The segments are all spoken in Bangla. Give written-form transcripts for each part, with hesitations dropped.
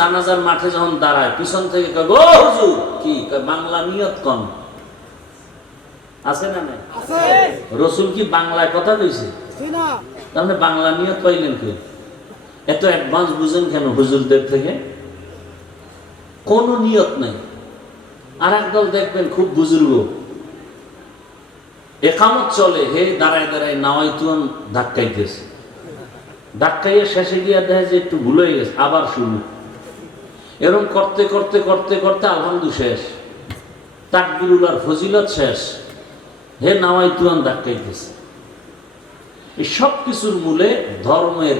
জানাজার মাঠে যখন দাঁড়ায় পিছন থেকে কয়, ও হুজুর কি কয়, বাংলা নিয়ত কম আছে না নাই? রসুল কি বাংলায় কথা কইছে? তাহলে বাংলা নিয়ত পাইলেন কি? এত অ্যাডভান্স বুঝেন কেন হুজুরদের থেকে? কোন নিয়ত নাই। আর একদল দেখবেন খুব বুজুর্গ, একামত চলে, হে দাঁড়ায় দাঁড়ায় নাওয়াইতুন ধাক্কাইতেছে, ধাক্কাইয়া শেষে গিয়া দেখে যে একটু ভুল হয়ে গেছে, আবার শুরু। এরকম করতে করতে করতে করতে আলহামদুলিল্লাহ শেষ, তাকবীরুল আর ফজিলত শেষ, হে নাওয়াইতুন ধাক্কাইতেছে। এই সব কিছুর মূলে ধর্মের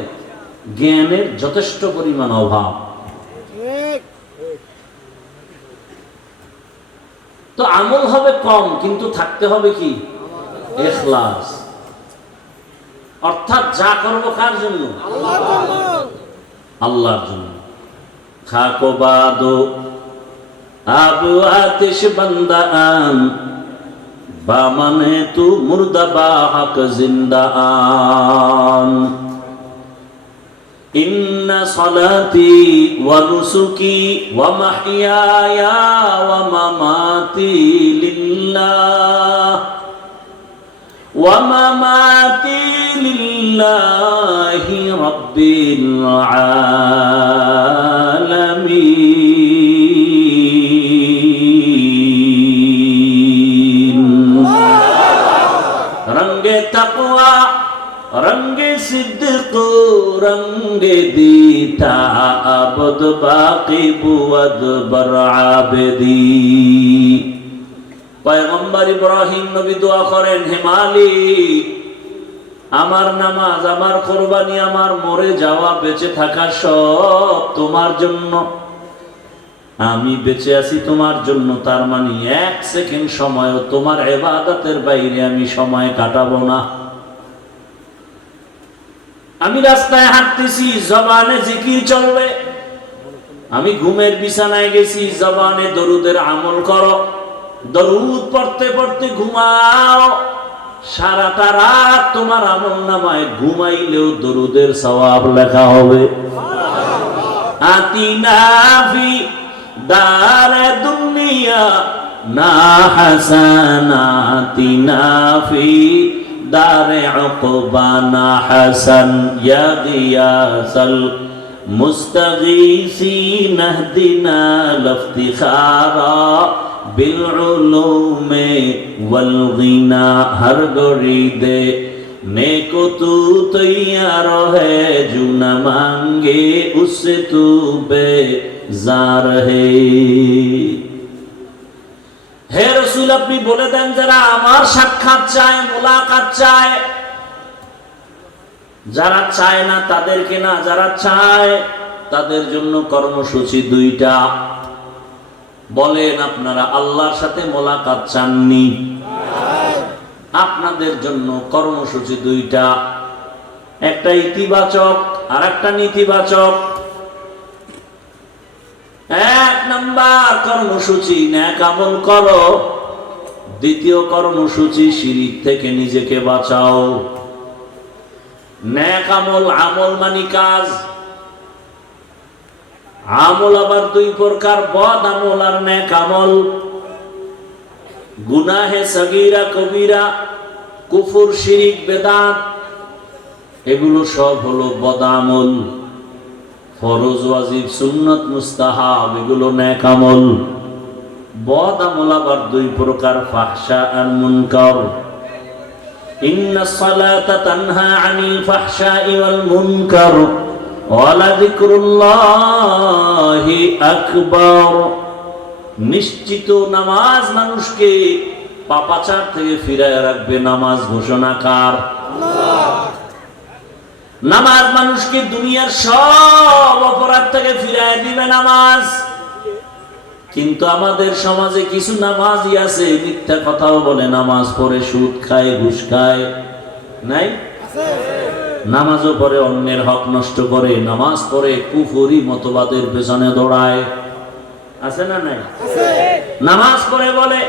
জ্ঞানের যথেষ্ট পরিমাণ অভাব। তো আমল হবে কম, কিন্তু থাকতে হবে কি? ইখলাস। অর্থাৎ যা করবো কার জন্য? আল্লাহর জন্য। খাকো বাদো আবু আতিশ বান্দা আন বা মানে তু মুর্দা বা হক জিন্দা আন ইন্না সালাতি ওয়া নুসুকি ওয়া মাহইয়ায়া ওয়া মামাতি লিল্লাহ ওয়া মামাতি লিল্লাহি রাব্বিল আলামিন। রঙ্গে তাকওয়া রঙ্গে সিদ্দিক রঙ্গে দীতা আবদ বাকি বুয়াদ বরআবেদি। পয়গম্বর ইব্রাহিম নবী দোয়া করেন, হে মালিক, আমার নামাজ, আমার কুরবানি, আমার মরে যাওয়া, বেঁচে থাকা সব তোমার জন্য। আমি বেঁচে আছি তোমার জন্য, তার মানে এক সেকেন্ড সময়ও তোমার ইবাদতের বাইরে আমি সময় কাটাবো না। আমি রাস্তায় হাঁটতেছি, জবানে জিকির চলবে। আমি ঘুমের বিছানায় গেছি, জবানে দরুদের আমল করো। দরুদ পড়তে পড়তে ঘুমাও, সারাটা রাত তোমার আমল নামায় ঘুমাইলেও দরুদের সওয়াব লেখা হবে। আতিনা ফি দারে দুনিয়া না হাসানাতিনা ফি দারে উকবানা হাসান ইয়া গিয়াসাল মুস্তাগীসিন ইহদিনা লিফতিখারা বিল উলুমে ওয়াল গিনা। হর গরিদে নেকো তু তৈয়ার হে জু না মাঙ্গে উসসে তু বেজার হে। হে রাসূল, আপনি বলে দেন যারা আমার সাক্ষাৎ চায়, মুলাকাত চায়, যারা চায় না তাদেরকে না, যারা চায় তাদের জন্য কর্মসূচি দুইটা। বলেন আপনারা আল্লাহর সাথে মোলাকাত চাননি? আপনাদের জন্য কর্মসূচি দুইটা, একটা ইতিবাচক আর একটা নেতিবাচক। এক নাম্বার কর্মসূচি নেক আমল করো, দ্বিতীয় কর্মসূচি শিরিক থেকে নিজেকে বাঁচাও। নেক আমল, আমল মানি কাজ। আমল আবার দুই প্রকার, বদ আমল আর নেক আমল। গুনাহে সগীরা কবিরা, কুফর শিরিক বেদাত, এগুলো সব হলো বদ আমল। ফরজ ওয়াজিব সুন্নাত মুস্তাহাব এগুলো নেক আমল। বদ আমল আবার দুই প্রকার, ফাহশা আর মুনকার। ইন্নাস সালাতা তানহা আনিল ফাহশাই ওয়াল মুনকার ওয়ালা যিকরুল্লাহি আকবার। নিশ্চিত নামাজ মানুষকে পাপাচার থেকে ফিরায় রাখবে। নামাজ ঘোষণাকার। নামাজ মানুষকে দুনিয়ার সব অপরাধ থেকে ফিরায় দিবে নামাজ। কিন্তু আমাদের সমাজে কিছু নামাজি আছে, মিথ্যা কথাও বলে, নামাজ পড়ে সুদ খায়, ঘুষ খায়। নাই? নামাজও পড়ে অন্যের হক নষ্ট করে, নামাজ পড়ে কুফরি মতবাদের পেছনে দৌড়ায়। আছে না নাই? নামাজ পড়ে বলে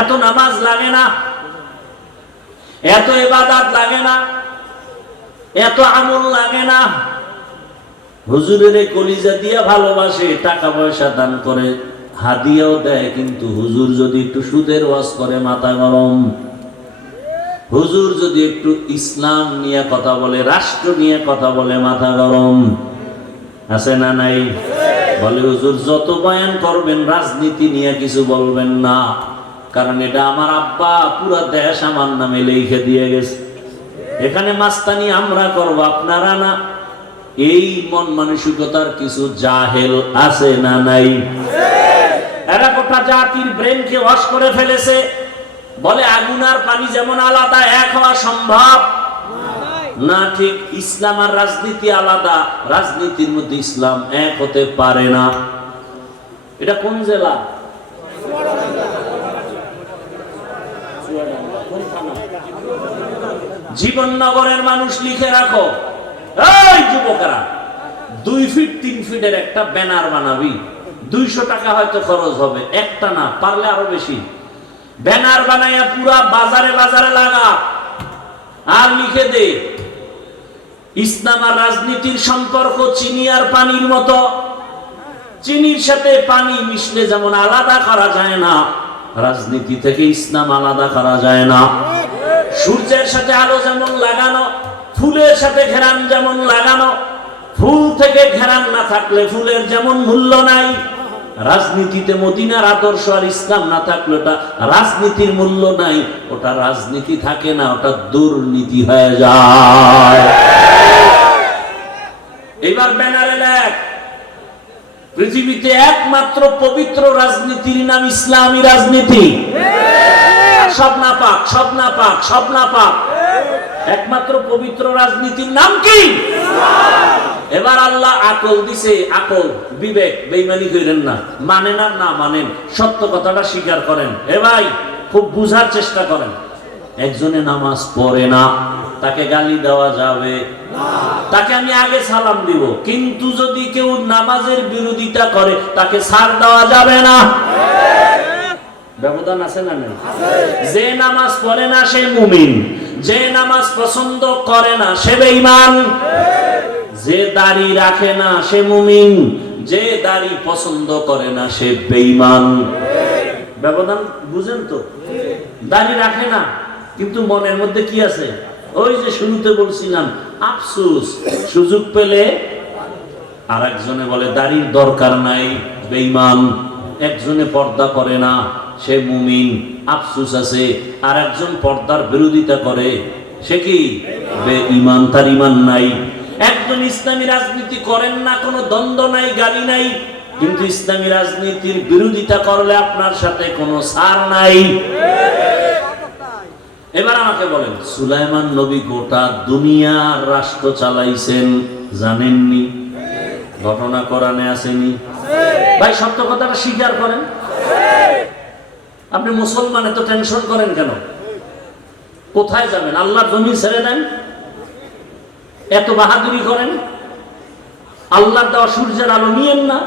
এত নামাজ লাগে না, এত ইবাদত লাগে না, এত আমল লাগে না। হুজুরের কলিজা দিয়া ভালোবাসে, টাকা পয়সা দান করে, হাদিয়াও দেয়, কিন্তু হুজুর যদি একটু সুদের ওয়াজ করে মাথা গরম। হুজুর যদি একটু ইসলাম নিয়ে কথা বলে, রাষ্ট্র নিয়ে কথা বলে, মাথা গরম। আছে না নাই? বলে হুজুর যত বয়ান করবেন রাজনীতি নিয়ে কিছু বলবেন না, কারণ এটা আমার আব্বা পুরা দেশ আমার নামে লিখে দিয়ে গেছে, এখানে মাস্তানি আমরা করব, আপনারা না। এই মন মানসিকতার কিছু জাহেল আছে না নাই? এরা গোটা জাতির ব্রেনকে ওয়াশ করে ফেলেছে। বলে আগুন আর পানি যেমন আলাদা, এক হওয়া সম্ভব না। ঠিক ইসলাম আর রাজনীতি আলাদা, রাজনীতির মধ্যে ইসলাম এক হতে পারে না। এটা কোন জেলা? জীবননগরের মানুষ লিখে রাখো, এই যুবকেরা, 2 ফিট 3 ফিটের একটা ব্যানার বানাবি, 200 টাকা হয়তো খরচ হবে, একটা না পারলে আরো বেশি। ব্যানার বানাইয়া পুরা বাজারে বাজারে লাগা, আর লিখে দে ইসলাম আর রাজনীতির সম্পর্ক চিনি আর পানির মতো। চিনির সাথে পানি মিশলে যেমন আলাদা করা যায় না, রাজনীতি থেকে ইসলাম আলাদা করা যায় না। সূর্যের সাথে আলো যেমন লাগানো, ফুলের সাথে ঘেরান যেমন লাগানো, ফুল থেকে ঘেরান না থাকলে ফুলের যেমন মূল্য নাই, রাজনীতিতে মদিনার আদর্শ আর ইসলাম না থাকলে ওটা রাজনীতির মূল্য নাই, ওটা রাজনীতি থাকে না, ওটা দুর্নীতি হয়ে যায়। এবার ব্যানারে লেখ, পৃথিবীতে একমাত্র পবিত্র রাজনীতির নাম ইসলামী রাজনীতি। সব না পাক, সব না পাক, সব না পাক, একমাত্র পবিত্র রাজনীতির নাম কি? এবার আল্লাহ আকল দিছে, আকল, বিবেক, বেঈমানি করেন না, মানেন আর না মানেন, সত্য কথাটা স্বীকার করেন। এ ভাই খুব বুঝার চেষ্টা করেন। একজনে নামাজ পড়ে না, তাকে গালি দেওয়া যাবে না, তাকে আমি আগে সালাম দিব, কিন্তু যদি কেউ নামাজের বিরোধিতা করে তাকে ছাড় দেওয়া যাবে না। ব্যবধান আছে না নেই? যে নামাজ পড়ে না সে মুমিন, যে নামাজ পছন্দ করে না সে বেঈমান, যে দাড়ি রাখে না সে মুমিন, যে দাড়ি পছন্দ করে না সে বেঈমান। ব্যবধান বুঝেন তো? দাড়ি রাখে না, কিন্তু মনের মধ্যে কি আছে? ওই যে শুরুতে বলছিলাম, আফসোস, সুযোগ পেলে আর একজনে বলে দাড়ির দরকার নাই, বেঈমান। একজনে পর্দা করে না, সে মুমিন, আফসোস আছে। আর একজন পর্দার বিরোধিতা করে, সে কি? বেঈমান, তার ঈমান নাই। একজন ইসলামী রাজনীতি করেন না, কোনো দ্বন্দ্ব নাই, গালি নাই, কিন্তু ইসলামী রাজনীতির বিরোধিতা করলে আপনার সাথে কোনো ছাড় নাই। এবার আমাকে বলেন, সুলাইমান নবী গোটা দুনিয়ার রাষ্ট্র চালাইছেন, জানেননি? ঘটনা কোরআনে আসেনি? ভাই সত্য কথাটা স্বীকার করেন। আপনি মুসলমান, এত টেনশন করেন কেন? কোথায় যাবেন? আল্লাহর জমি ছেড়ে দেন, এত বাহাদুরি করেন? আল্লাহর দেওয়া সূর্যের আলো নিয়েন না?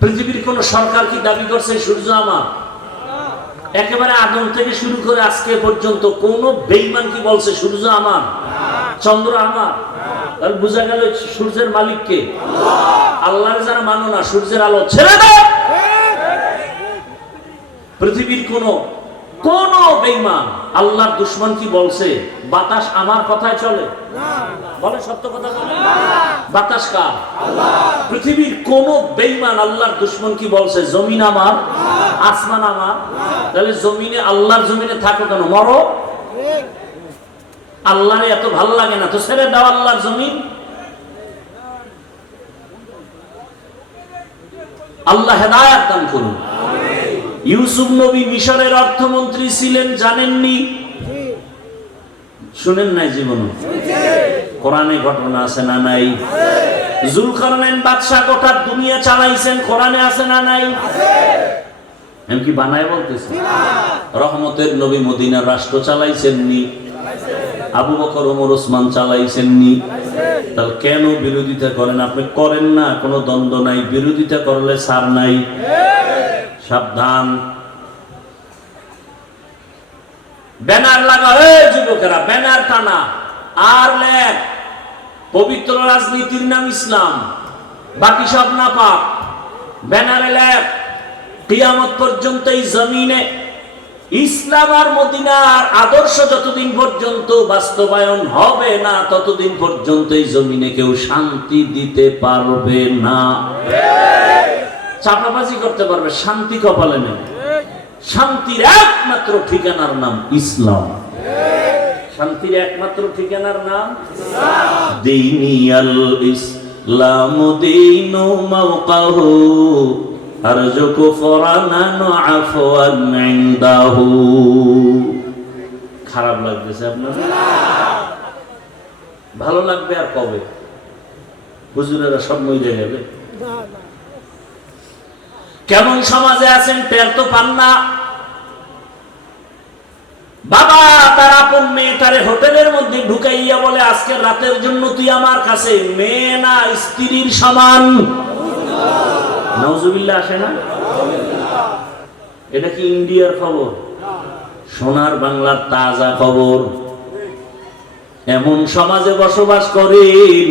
পৃথিবীর কোন সরকার কি দাবি করছে সূর্য আমার? একেবারে আদম থেকে শুরু করে আজকে পর্যন্ত কোন বেঈমান কি বলছে সূর্য আমার, চন্দ্র আমার? তাহলে বোঝা গেল সূর্যের মালিক কে? আল্লাহর যারা মানো না, সূর্যের আলো ছেড়ে দাও। পৃথিবীর কোন বেঈমান আল্লাহর দুশমন কি বলছে বাতাস আমার কথায় চলে? বলে, সত্য কথা বলে। বাতাস কার? পৃথিবীর কোন বেঈমান আল্লাহর দুশমন কি বলছে জমিন আমার, আসমান আমার? তাহলে জমিনে, আল্লাহর জমিনে থাকো কেন? মরো। আল্লাহরে এত ভালো লাগে না তো ছেড়ে দাও আল্লাহর জমিন। আল্লাহ হেদায়েত দান করুন। ইউসুফ নবী মিশরের অর্থমন্ত্রী ছিলেন, জানেননি? শুনেন নাই জীবনে? কোরআনে ঘটনা আছে না নাই? জুলকারনাইন বাদশা গোটা দুনিয়া চালাইছেন, কোরআনে আছে না নাই? আমি কি বানায় বলতেছি? রহমতের নবী মদিনার রাষ্ট্র চালাইছেননি? আবু বকর, ওমর, ওসমান চালাইছেননি? তাহলে কেন বিরোধিতা করেন? আপনি করেন না, কোনো দ্বন্দ্ব নাই, বিরোধিতা করলে ছাড় নাই। সাবধান। ব্যানার লাগা, যুবকেরা ব্যানার টানা, আর লেখ পবিত্র রাজনীতির নাম ইসলাম, বাকি সব নাপাক। ব্যানারে লেখ কিয়ামত পর্যন্ত এই জমিনে ইসলাম আর মদিনার আদর্শ যতদিন পর্যন্ত বাস্তবায়ন হবে না, ততদিন পর্যন্ত এই জমিনে কেউ শান্তি দিতে পারবে না। চাপাবাজি করতে পারবে, শান্তি কপালে নেই। শান্তির একমাত্র ঠিকানার নাম ইসলাম। শান্তির একমাত্র ঠিকানার নাম দীনিয়াল ইসলাম দীনু মাওকাহু আরজুকু ফরানান আফওয়ান ইনদাহু। খারাপ লাগতেছে আপনার? ভালো লাগবে আর কবে? হুজুরেরা সব মরে যাবে। কেমন সমাজে আছেন টের তো পান না। বাবা তার আপন মেয়েটারে হোটেলের মধ্যে ঢুকাইয়া বলে আজকের রাতের জন্য তুই আমার কাছে, মেয়ে না স্ত্রীর সমান। নাউজুবিল্লাহ আসে না? এটা কি ইন্ডিয়ার খবর? সোনার বাংলার তাজা খবর। এমন সমাজে বসবাস করেন,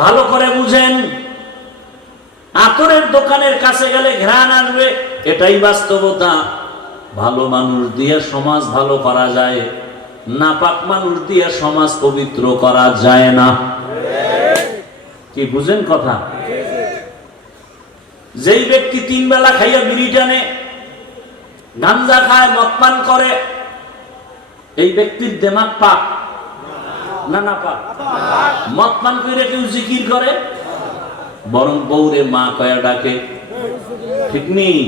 ভালো করে বুঝেন। আতরের দোকানের কাছে গেলে ঘ্রাণ আসবে, এটাই বাস্তবতা। ভালো মানুষ দিয়ে সমাজ ভালো করা যায়, নাপাক মানুষ দিয়ে সমাজ পবিত্র করা যায় না। কি বুঝেন কথা? যেই ব্যক্তি 3 বেলা খাইয়া বিড়ি টানে, গাঞ্জা খায়, মদ পান করে, এই ব্যক্তির দিমাগ পাক না না পাক? মদ পান করে কেউ জিকির করে, বরং বউরে মা কয়া ডাকে, ঠিক নেই?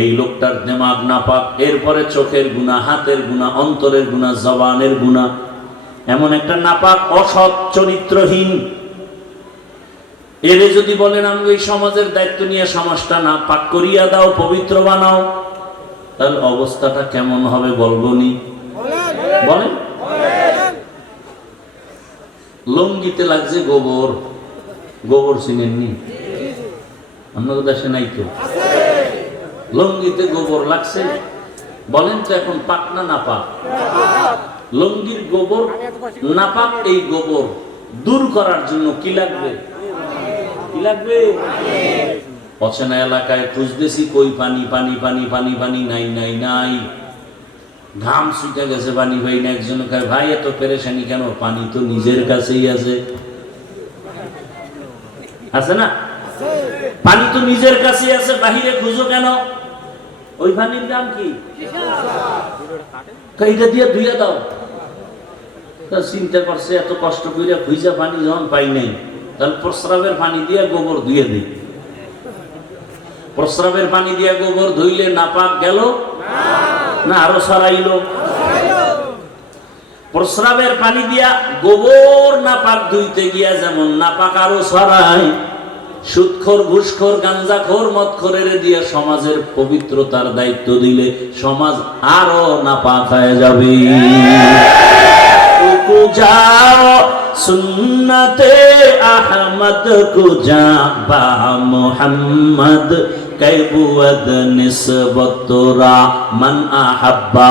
এই লোকটার দিমাগ নাপাক। এরপরে চোখের গুনাহ, হাতের গুনাহ, অন্তরের গুনাহ, জবানের গুনাহ। এমন একটা নাপাক, অসৎ, চরিত্রহীন। এরে যদি বলেন আমি এই সমাজের দায়িত্ব নিয়ে সমাজটা না পাক করিয়া দাও, পবিত্র বানাও, তাহলে অবস্থাটা কেমন হবে বলবনি? বলেন। লঙ্গিতে লাগছে গোবর। গোবর চিনেননি? আপনাদের দেশে নাই তো? লঙ্গিতে গোবর লাগছে, বলেন তো এখন পাক না নাপাক? লঙ্গির গোবর নাপাক। এই গোবর দূর করার জন্য কি লাগবে? কি লাগবে? অচেনা এলাকায় খুঁজতেছি, কই পানি পানি পানি পানি পানি, নাই নাই নাই। ঘাম শুকে গেছে, পানি পাই না। একজন কয় ভাই এত পেরেশানি কেন? পানি তো নিজের কাছেই আছে। আছে না? পানি তো নিজের কাছেই আছে, বাহিরে খুঁজো কেন? ওই পানির দাম কি? এটা দিয়ে ধুইয়া দাও। চিন্তা করছে এত কষ্ট করে খুঁজা পানি যখন পাই নাই, তাহলে প্রস্রাবের পানি দিয়ে গোবর ধুয়ে দিই। প্রস্রাবের পানি দিয়ে গোবর ধুইলে নাপাক গেল না আরো ছড়াইলো? প্রস্রাবের পানি দিয়া গোবর নাপাক ধুইতে গিয়া যেমন নাপাক আরো ছড়ায়, সুদখোর, ঘুষখোর, গাঞ্জাখোর, মদখোরের দিয়ে সমাজের পবিত্রতার দায়িত্ব দিলে সমাজ আরো নাপাক হয়ে যাবে। যাও সুন্নতে আহমদ কুজা বা মুহাম্মদ কৈবুদ নিসবতরা মান আহাব্বা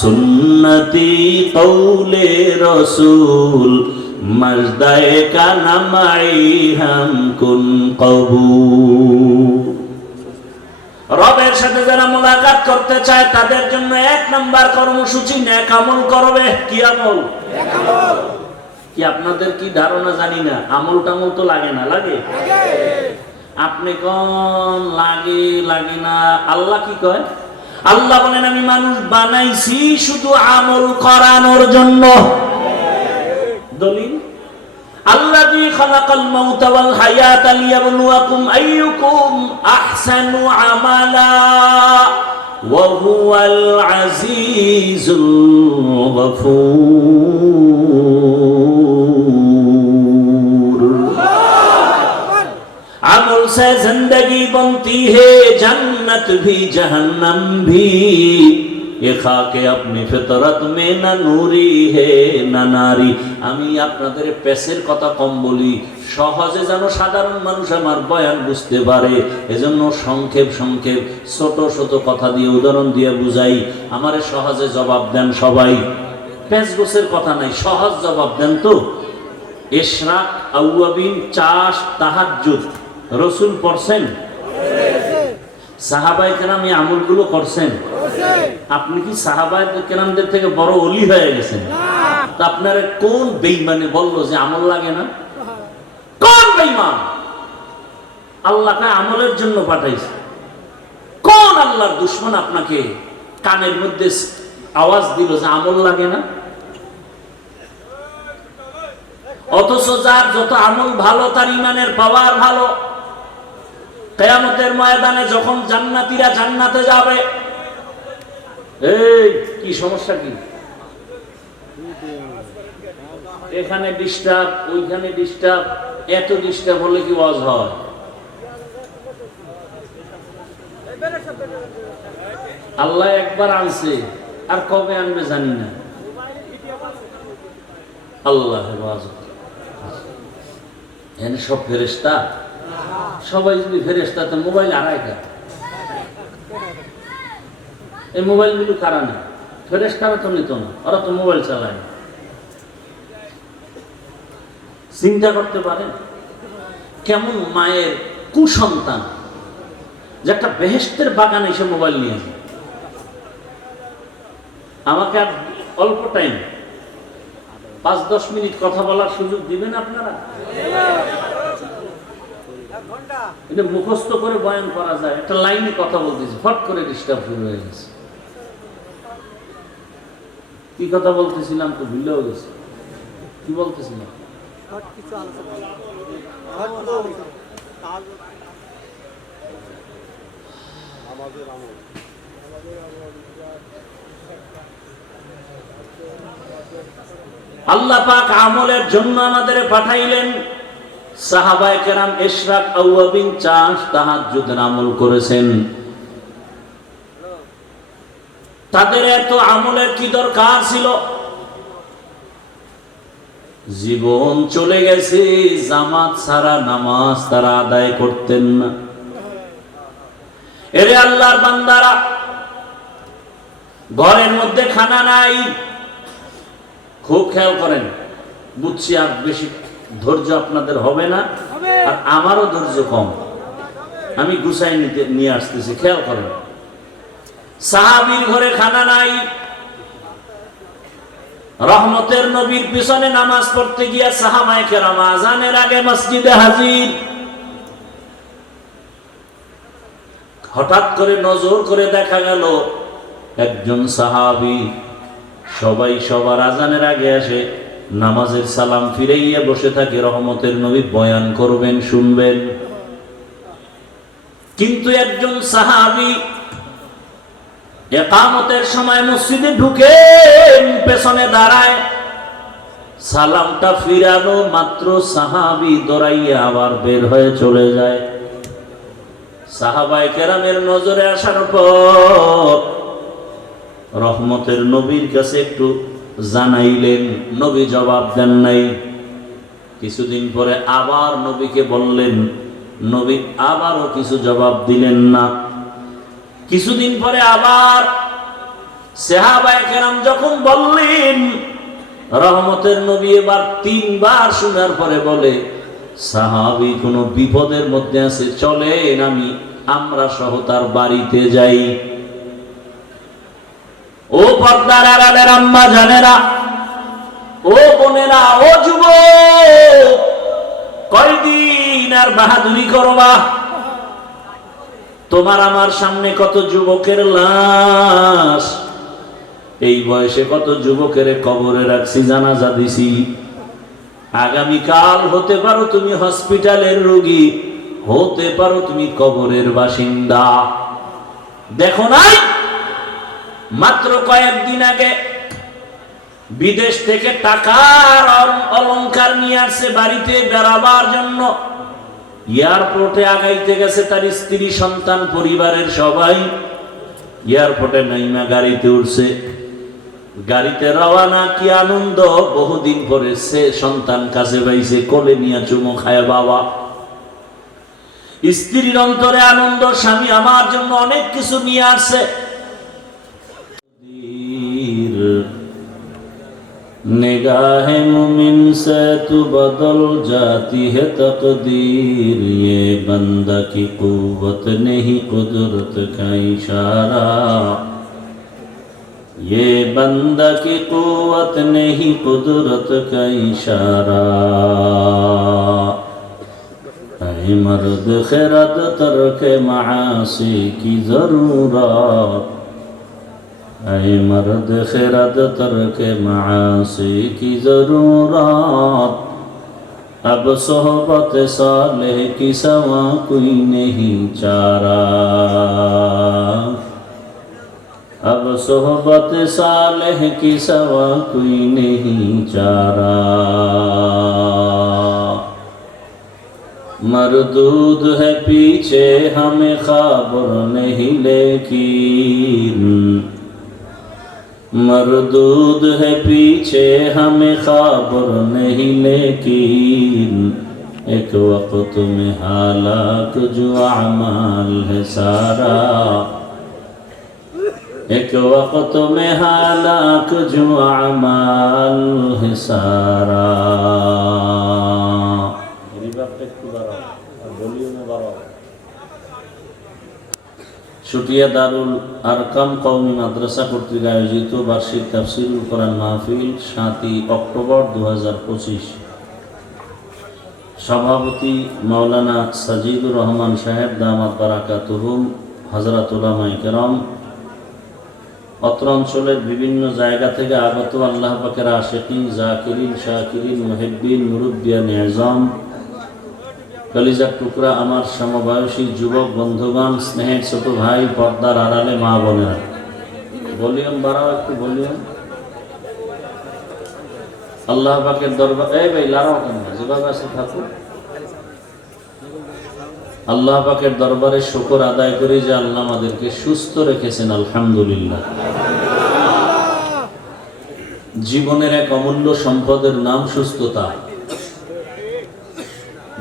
সুন্নতি কৌলে রসুল মজদায়ে কা নামাই হাম কুন কবুল। রবের সাথে যারা মুলাকাত করতে চায় তাদের জন্য 1 নাম্বার কর্মসূচি নেক আমল করবে। কি আমল? কি আপনাদের কি ধারণা জানি না, আমল টামল তো লাগে না? লাগে। আপনি কোন লাগে লাগে না? আল্লাহ কি কয়? আল্লাহ বলেন আমি মানুষ বানাইছি শুধু আমল করানোর জন্য। দলিল আল্লাযী খালাকাল মাউতা ওয়াল হায়াতা লিয়াবলুয়াকুম আইয়ুকুম আহসানু আমালা ওয়া হুয়াল আজিজুল গফুর। अमल से जिंदगी बनती है, जन्नत भी जहन्नम भी। ये खाके अपनी फितरत में न नूरी है न नारी। আমি আপনাদের পেশের কথা কম বলি, সহজে যেন সাধারণ মানুষ আমার বয়ান বুঝতে পারে, এজন্য সংক্ষেপ সংক্ষেপ ছোট ছোট কথা দিয়ে উদাহরণ দিয়ে বুঝাই। আমারে সহজে জবাব দেন সবাই। পেঁচগোছের কথা নাই, সহজ জবাব দেন তো। ইশরাক, আউয়াবিন, চাষ, তাহাজ্জুদ রাসূল পড়ছেন? সাহাবায়ে কেরাম এই আমলগুলো করছেন? আপনি কি সাহাবায়ে কেরামদের থেকে বড় ওলি হয়ে গেছেন? তা আপনারা কোন বেঈমানে বললো যে আমল লাগে না? কোন বেঈমান? আল্লাহকে আমলের জন্য পাঠাইছে। কোন আল্লাহর দুশমন আপনাকে কানের মধ্যে আওয়াজ দিল যে আমল লাগে না? অথচ যার যত আমল ভালো তার ইমানের পাওয়ার ভালো। কিয়ামতের ময়দানে যখন জান্নাতীরা জান্নাতে যাবে, এই কি সমস্যা কি? এখানে ডিস্টার্ব, ওইখানে ডিস্টার্ব, এত ডিস্টার্ব হলে কি ওয়াজ হয়? আল্লাহ একবার আনছে, আর কবে আনবে জানি না। আল্লাহ হেফাজত। এখানে সব ফেরেশতা, সবাই যদি ফেরেশতা তো মোবাইল আড়াই কার? এই মোবাইল গুলো কারা না? ফেরেশতারা তো নিত না, ওরা তো মোবাইল চালায় না। চিন্তা করতে পারেন কেমন মায়ের কুসন্তান যে একটা বেহেশতের বাগানে এসে মোবাইল নিয়ে যায়। আমাকে আর অল্প টাইম 5-10 মিনিট কথা বলার সুযোগ দিবেন আপনারা? এটা মুখস্থ করে বয়ান করা যায়। একটা লাইনে কথা বলতেছি, ফট করে ডিস্টার্ব শুরু হয়ে গেছে। কি কথা বলতেছিলাম তো ভুলেও গেছে। কি বলতেছিলাম? আল্লাহ পাক আমলের জন্য আমাদের পাঠাইলেন। সাহাবায়ে কেরাম ইশরাক, আউয়াবিন, চাষ, তাহাজ্জুদের আমল করেছেন। তাদের এত আমলের কি দরকার ছিল? জীবন চলে গেছে, জামাত ছাড়া নামাজ তারা আদায় করতেন না। এরে আল্লাহর বান্দারা, ঘরের মধ্যে খানা নাই। খুব খেয়াল করেন, বুঝছি আর বেশি ধৈর্য আপনাদের হবে না, আর আমারও ধৈর্য কম। আমি গুছাই নিয়ে আসতেছি, খেয়াল করেন। সাহাবীর ঘরে খানা নাই। রহমতের নবীর পিছনে নামাজ পড়তে গিয়া সাহাবায়ে কেরাম আযানের আগে মসজিদে হাজির। হঠাৎ করে নজর করে দেখা গেল একজন সাহাবী সবাই সবার আযানের আগে আসে নামাজের সালাম ফিরাইয়া বসে থাকে। রহমতের নবী বয়ান করবেন, শুনবেন। কিন্তু একজন সাহাবী ইকামতের সময় মসজিদে ঢুকে পেছনে দাঁড়ায়। সালামটা ফিরানো মাত্র সাহাবী দৌড়াইয়া আবার বের হয়ে চলে যায়। সাহাবায়ে কেরামের নজরে আসার পর রহমতের নবীর কাছে একটু জানাইলেন, নবী জবাব দেন নাই। কিছুদিন পরে আবার নবীকে বললেন, নবী আবারও কিছু জবাব দিলেন না। কিছুদিন পরে আবার সাহাবায়ে কেরাম যখন বললেন, রহমতের নবী এবার 3 বার শোনার পরে বলে, সাহাবী কোনো বিপদের মধ্যে আছে, চলেন আমরা সহ তার বাড়িতে যাই। ও পর্দার আড়ালের আম্মা জানেরা, ও বোনেরা, ও যুবক, কয়দিন আর বাহাদুরি করবা? তোমার আমার সামনে কত যুবকের লাশ, এই বয়সে কত যুবকের কবরে রাখছি, জানাজা দিছি। আগামীকাল হতে পারো তুমি হসপিটালের রোগী, হতে পারো তুমি কবরের বাসিন্দা। দেখো নাই মাত্র কয়েকদিন আগে বিদেশ থেকে টাকার অলংকার নিয়ে আসছে বাড়িতে বেড়াবার জন্য। এয়ারপোর্টে আগাইতে গেছে তার স্ত্রী, সন্তান, পরিবারের সবাই। এয়ারপোর্টে নাইমা গাড়িতে উঠছে, গাড়িতে রওয়ানা। কি আনন্দ! বহুদিন পরে সে সন্তান কাছে পাইছে, কোলে নিয়ে চুমো খায় বাবা। স্ত্রীর অন্তরে আনন্দ, স্বামী আমার জন্য অনেক কিছু নিয়ে আসছে। निगाह मुमिन से तू बदल जाती है तकदीर, ये बंदा की कुव्वत नहीं कुदरत का इशारा, ये बंदा की कुव्वत नहीं कुदरत का इशारा। ऐ मर्द खिरद तर्क मासी की जरूरत, ऐ मर्द खिरद तर्क मासी की जरूरत, अब सोहबत सालेह की सवा कोई नहीं चारा, अब सोहबत सालेह की सवा कोई नहीं चारा। मरदूद है पीछे हमें खबर नहीं लेकिन, मरदूद है पीछे हमें खबर नहीं लेकिन, एक वक्त में हालाक जो अमाल है सारा, एक वक्त में हालाक जो अमाल है सारा। শুটিয়া দারুল আরকাম কওমি মাদ্রাসা কর্তৃক আয়োজিত বার্ষিক তাফসীরুল কোরআন মাহফিল ৭ই অক্টোবর ২০২৫। সভাপতি মাওলানা সাজিদুর রহমান সাহেব দামাত বারাকাতুহুম, হযরত উলামায়ে কেরাম, অত্র অঞ্চলের বিভিন্ন জায়গা থেকে আগত আল্লাহ পাকের আশিকিন, জাকিরিন, শাকিরিন, মুহিব্বিন, মুরব্বিয়ান ইযম, কলিজার টুকরা আমার সমবয়সী যুবক বন্ধুগণ, স্নেহের ছোট ভাই, পর্দার আড়ালে মা বোনেরা, ভলিউম বাড়াও একটু, ভলিউম। আল্লাহ পাকের দরবার, এই ভাই লাড়াও কেন, যেভাবে আছে থাকুন। আল্লাহ পাকের দরবারে শুকর আদায় করি যে আল্লাহ আমাদেরকে সুস্থ রেখেছেন, আলহামদুলিল্লাহ। জীবনের এক অমূল্য সম্পদের নাম সুস্থতা।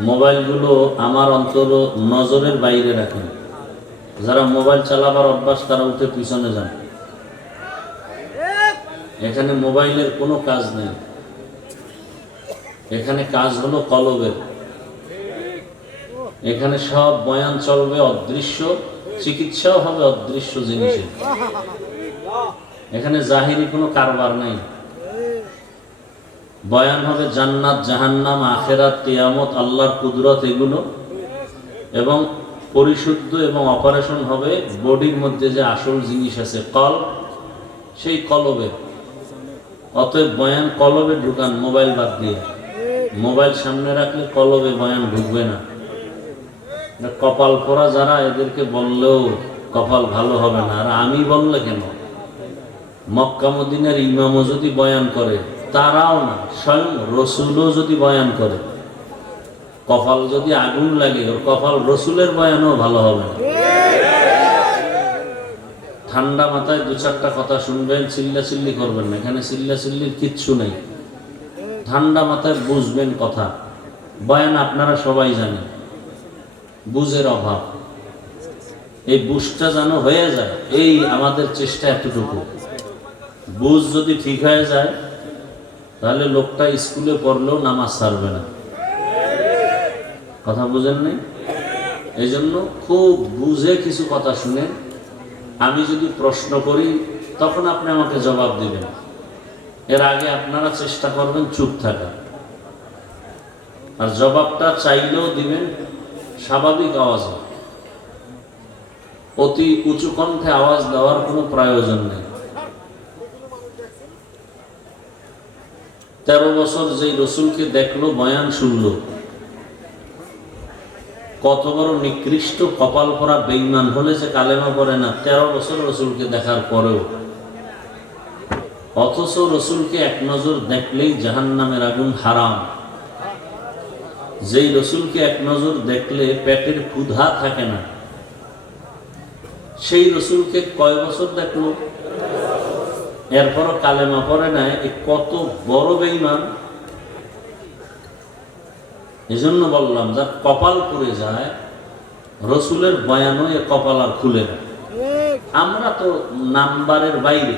মোবাইলগুলো আমার অন্তর নজরের বাইরে রাখেন। যারা মোবাইল চালাবার অভ্যাস তারা উঠে পিছনে যান। এখানে মোবাইলের কোনো কাজ নেই, এখানে কাজ হলো কলবের। এখানে সব বয়ান চলবে অদৃশ্য, চিকিৎসাও হবে অদৃশ্য জিনিসের। এখানে জাহিরি কোনো কারবার নেই। বয়ান হবে জান্নাত, জাহান্নাম, আখেরাত, কিয়ামত, আল্লাহর কুদরত, এগুলো, এবং পরিশুদ্ধ এবং অপারেশন হবে বডির মধ্যে যে আসল জিনিস আছে কলব, সেই কলবে। অতএব বয়ান কলবে ঢুকান, মোবাইল বাদ দিয়ে। মোবাইল সামনে রাখলে কলবে বয়ান ঢুকবে না। কপাল পোড়া যারা, এদেরকে বললেও কপাল ভালো হবে না। আর আমি বললে কেন, মক্কা মদিনার ইমামও যদি বয়ান করে, তারাও না, স্বয়ং রসুলও যদি বয়ান করে, কপাল যদি আগুন লাগে, ওর কপাল রসুলের বয়ানও ভালো হবে না। ঠান্ডা মাথায় দু চারটা কথা শুনবেন, চিল্লাচিল্লি করবেন না। এখানে চিল্লাচিল্লির কিচ্ছু নেই। ঠান্ডা মাথায় বুঝবেন কথা। বয়ান আপনারা সবাই জানেন, বুঝের অভাব। এই বুঝটা যেন হয়ে যায়, এই আমাদের চেষ্টা এতটুকু। বুঝ যদি ঠিক হয়ে যায়, তাহলে লোকটা স্কুলে পড়লেও নামাজ ছাড়বে না। কথা বুঝেন নাই? এই জন্য খুব বুঝে কিছু কথা শুনে, আমি যদি প্রশ্ন করি তখন আপনি আমাকে জবাব দিবেন। এর আগে আপনারা চেষ্টা করবেন চুপ থাকা, আর জবাবটা চাইলেও দিবেন স্বাভাবিক আওয়াজে। অতি উঁচু কণ্ঠে আওয়াজ দেওয়ার কোনো প্রয়োজন নেই। 13 বছর যেই রসুলকে দেখলো, বয়ান শুনলো, কত বড় নিকৃষ্ট কপাল পরা বেঈমান হলে যে কালেমা পড়ে না 13 বছর রসুলকে দেখার পরেও। অথচ রসুলকে এক নজর দেখলেই জাহান্নামের আগুন হারাম। যেই রসুলকে এক নজর দেখলে পেটের ক্ষুধা থাকে না, সেই রসুলকে কয় বছর দেখলো, এরপরও কালেমা পড়ে না, কত বড় বেঈমান। এজন্য বললাম, যার কপাল পুড়ে যায়, রসুলের বয়ানও এ কপাল আর খুলে না। আমরা তো নাম্বারের বাইরে।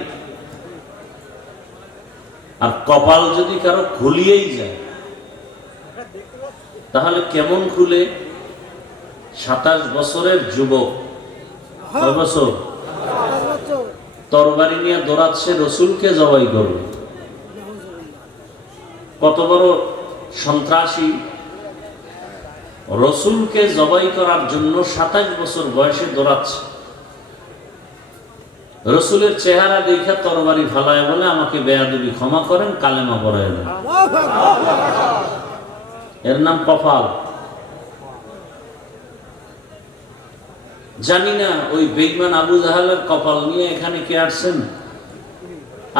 আর কপাল যদি কারো খুলিয়েই যায় তাহলে কেমন খুলে? 27 বছরের যুবক, কয় বছর? তরবারি নিয়ে দৌড়াচ্ছে, রসুলকে জবাই করবে। কত বড় সন্ত্রাসী! রসুলকে জবাই করার জন্য 27 বছর বয়সে দৌড়াচ্ছে। রসুলের চেহারা দেখে তরবারি ফালায় বলে, আমাকে বেয়াদবি ক্ষমা করেন, কালেমা পড়ায় দেন। এর নাম কপাল। জানি না ওই বেঈমান আবু জাহালের কপাল নিয়ে এখানে কে আসছেন,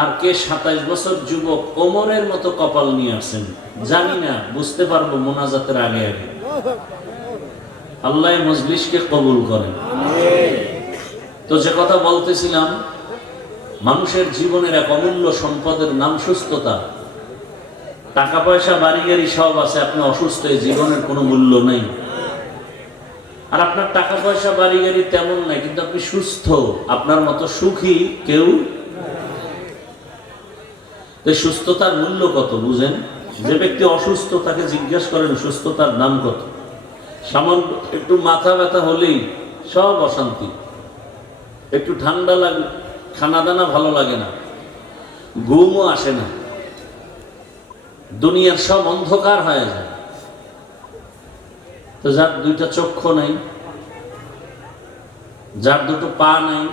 আর কে 27 বছর যুবক ওমরের মতো কপাল নিয়ে আসছেন জানি না, বুঝতে পারবো মোনাজাতের আগে আগে। আল্লাহ মজলিসকে কবুল করেন। তো যে কথা বলতেছিলাম, মানুষের জীবনের এক অমূল্য সম্পদের নাম সুস্থতা। টাকা পয়সা বাড়ি গাড়ি সব আছে, আপনি অসুস্থ, এই জীবনের কোনো মূল্য নেই। আর আপনার টাকা পয়সা বাড়ি গাড়ি তেমন নাই, কিন্তু আপনি সুস্থ, আপনার মতো সুখী কেউ। সুস্থতার মূল্য কত বুঝেন? যে ব্যক্তি অসুস্থ তাকে জিজ্ঞেস করেন সুস্থতার দাম কত। সামান্য একটু মাথা ব্যথা হলেই সব অশান্তি, একটু ঠান্ডা লাগে, খানা দানা ভালো লাগে না, ঘুমও আসে না, দুনিয়ার সব অন্ধকার হয়ে যায়। তো যার দুইটা চক্ষু নাই, যার দুটো পা নাই,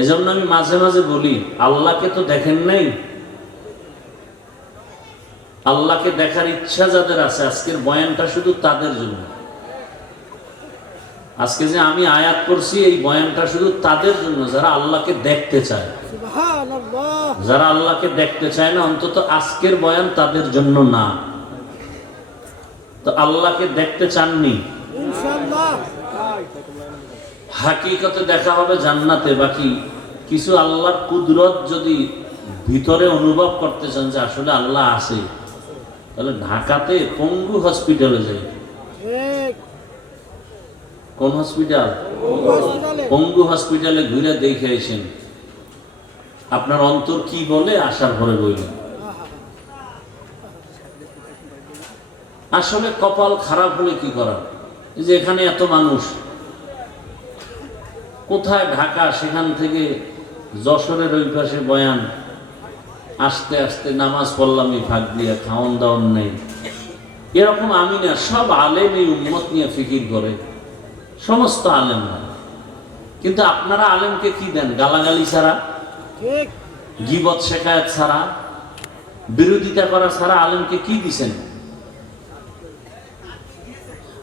এজন্য আমি মাঝে মাঝে বলি, আল্লাহকে তো দেখেন নাই। আল্লাহকে দেখার ইচ্ছা যাদের আছে, আজকের বয়ানটা শুধু তাদের জন্য। আজকে যে আমি আয়াত করছি, এই বয়ানটা শুধু তাদের জন্য যারা আল্লাহকে দেখতে চায়। যারা আল্লাহকে দেখতে চায় না, অন্তত আজকের বয়ান তাদের জন্য না। তো আল্লাহকে দেখতে চাননি, হাকিকতে দেখা হবে জান্নাতে। বাকি কিছু আল্লাহর কুদরত যদি ভিতরে অনুভব করতে চান যে আসলে আল্লাহ আছে, তাহলে ঢাকাতে পঙ্গু হসপিটালে যাই। কোন হসপিটাল? পঙ্গু হসপিটালে ঘুরে দেখে এসেন, আপনার অন্তর কি বলে আসার পরে বললেন। আসলে কপাল খারাপ হলে কি করার? যে এখানে এত মানুষ, কোথায় ঢাকা, সেখান থেকে যশোরের ওই পাশে বয়ান, আস্তে আস্তে নামাজ পড়লাম এই ফাঁক দিয়ে, খাওয়ান দাওয়ান নেই, এরকম আমি না। সব আলেম এই উম্মত নিয়ে ফিকির করে, সমস্ত আলেম না। কিন্তু আপনারা আলেমকে কি দেন? গালাগালি ছাড়া, গীবত শেখায়ত ছাড়া, বিরোধিতা করা ছাড়া আলেমকে কি দিছেন?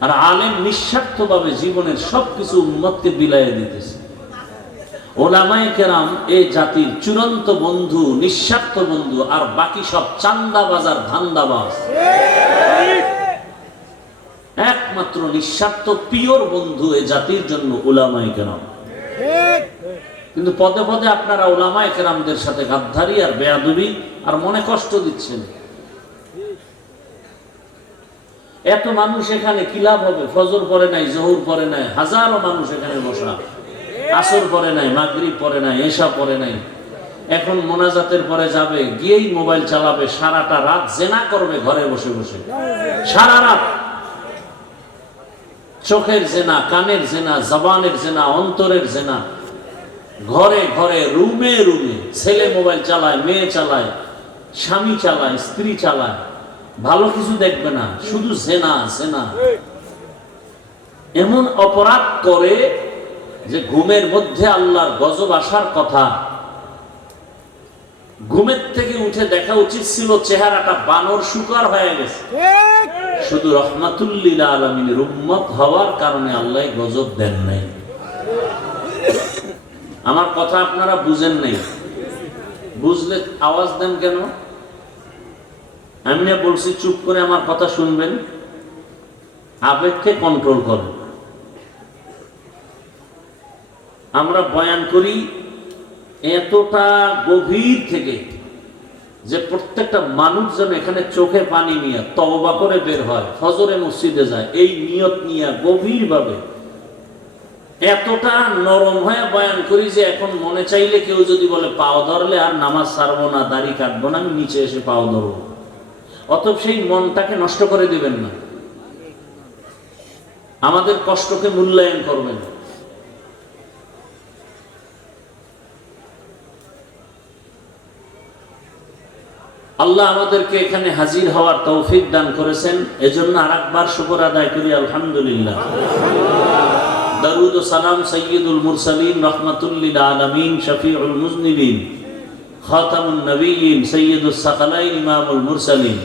আর আলেম নিঃস্বার্থভাবে জীবনের সবকিছু উম্মতকে বিলাইয়া দিতেছে। ওলামায়ে কেরাম এই জাতির চূড়ান্ত বন্ধু, নিঃস্বার্থ বন্ধু, আর বাকি সব চান্দাবাজ আর ধান্দাবাজ। একমাত্র নিঃস্বার্থ পিওর বন্ধু এই জাতির জন্য ওলামায়ে কেরাম। কিন্তু পদে পদে আপনারা ওলামায়ে কেরামদের সাথে গাদ্দারি আর বেয়াদবি আর মনে কষ্ট দিচ্ছেন। এত মানুষ এখানে কি লাভ হবে? ফজর পরে নাই, জোহর পরে নাই, হাজারো মানুষ এখানে বসা, আসর পরে নাই, মাগরিব পরে নাই, এশা পরে নাই। এখন মোনাজাতের পরে যাবে, গিয়েই মোবাইল চালাবে, সারাটা রাত জেনা করবে ঘরে বসে বসে, সারা রাত। চোখের জেনা, কানের জেনা, জবানের জেনা, অন্তরের জেনা, ঘরে ঘরে, রুমে রুমে। ছেলে মোবাইল চালায়, মেয়ে চালায়, স্বামী চালায়, স্ত্রী চালায়, ভালো কিছু দেখবে না, শুধু জেনা জেনা। এমন অপরাধ করে যে ঘুমের মধ্যে আল্লাহর গজব আসার কথা। ঘুমের থেকে উঠে দেখা উচিত ছিল চেহারাটা বানর শুকর হয়ে গেছে। শুধু রহমাতুল লিল আলামিনের উম্মত হওয়ার কারণে আল্লাহ গজব দেন নাই। আমার কথা আপনারা বুঝেন নাই, বুঝলে আওয়াজ দেন কেন? আমি না বলছি চুপ করে আমার কথা শুনবেন, আবেগকে কন্ট্রোল করবেন। আমরা বয়ান করি এতটা গভীর থেকে যে প্রত্যেকটা মানুষ যেন এখানে চোখে পানি নিয়ে তওবা করে বের হয়, ফজরে মসজিদে যায়, এই নিয়ত নিয়ে গভীরভাবে এতটা নরম হয়ে বয়ান করি যে এখন মনে চাইলে কেউ যদি বলে পাও ধরলে আর নামাজ ছাড়বো না, দাড়ি কাটবো না, আমি নিচে এসে পাও ধরবো। অতএব সেই মনটাকে নষ্ট করে দিবেন না, আমাদের কষ্টকে মূল্যায়ন করবেন। আল্লাহ আমাদেরকে এখানে হাজির হওয়ার তৌফিক দান করেছেন, এজন্য আরেকবার শুকর আদায় করি আলহামদুলিল্লাহ। দরুদ ও সালাম সাইয়্যিদুল মুরসালিন রাহমাতুল লিল আলামিন শফিউল মুজনিবিন খাতামুন নবিয়্যিন সাইয়্যিদুস সাকালাইন ইমামুল মুরসালিন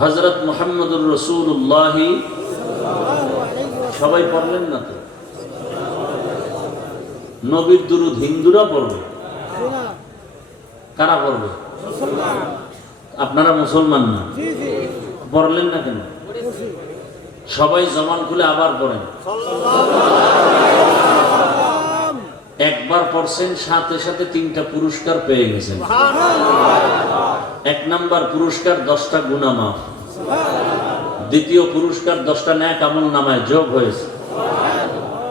হযরত মুহাম্মদুর রাসূলুল্লাহ। সবাই পড়লেন না তো? নবীর দুরূদ হিন্দুরা পড়বে, কারা পড়বে? আপনারা মুসলমান না, পড়লেন না কেন? সবাই জবান খুলে আবার পড়েন। একবার পড়ছেন, সাথে সাথে 3টা পুরস্কার পেয়ে গেছেন। 1 নাম্বার পুরস্কার 10টা গুনাহ মাফ, দ্বিতীয় পুরস্কার 10টা নেক আমল নামায় যোগ হয়েছে,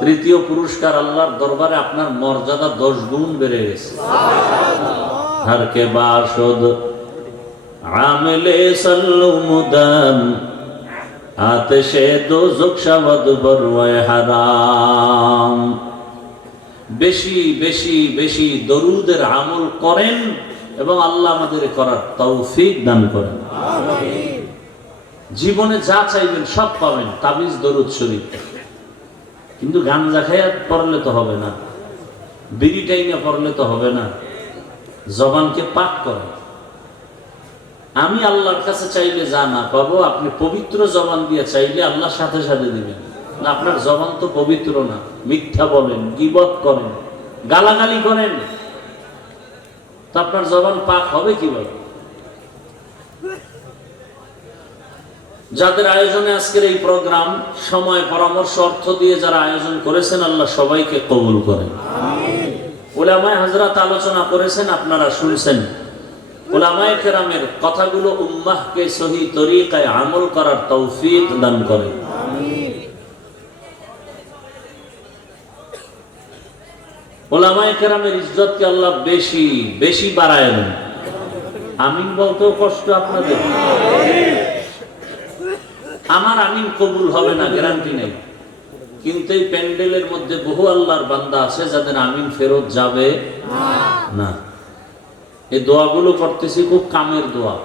তৃতীয় পুরস্কার আল্লাহর দরবারে আপনার মর্যাদা 10 গুণ বেড়ে গেছে। हर के बाशुद आमिले सल्लु मुदम आतिशे दोज़ख शवद बरवे हराम। বেশি বেশি বেশি দরুদের আমল করেন এবং আল্লাহ আমাদের করার তৌফিক দান করেন। আমিন। জীবনে যা চাইবেন সব পাবেন, তাবিজ দরুদ শরীফ। কিন্তু গাঞ্জা খাইয়া পড়লে তো হবে না, বিড়ি টাইনা পড়লে তো হবে না। জবানকে পাক করে। আমি আল্লাহর কাছে চাইলে যা না পাবো, আপনি পবিত্র জবান দিয়ে চাইলে আল্লাহ সাথে সাথে দিবেন। না, আপনার জবান তো পবিত্র না, মিথ্যা বলেন, গীবত করেন, গালাগালি করেন, তো আপনার জবান পাক হবে কিভাবে? যাদের আয়োজনে আজকের এই প্রোগ্রাম, সময় পরামর্শ অর্থ দিয়ে যারা আয়োজন করেছেন, আল্লাহ সবাইকে কবুল করেন। আমিন। উলামায়ে হযরত আলোচনা করেছেন, আপনারা শুনছেন। উলামায়ে কেরামের কথাগুলো উম্মাহকে সহি তরিকায় আমল করার তৌফিক দান করেন। আমিন। উলামায়ে কেরামের ইজ্জতকে আল্লাহ বেশি বেশি বাড়ায় দেন। আমিন বলতেও কষ্ট আপনাদের। আমার আমিন কবুল হবে না গ্যারান্টি নেই, কিন্তু এই প্যান্ডেলের মধ্যে বহু আল্লাহর বান্দা আছে যাদের আমিন ফেরত যাবে না। এই দোয়াগুলো করতেছি খুব কামের দোয়া।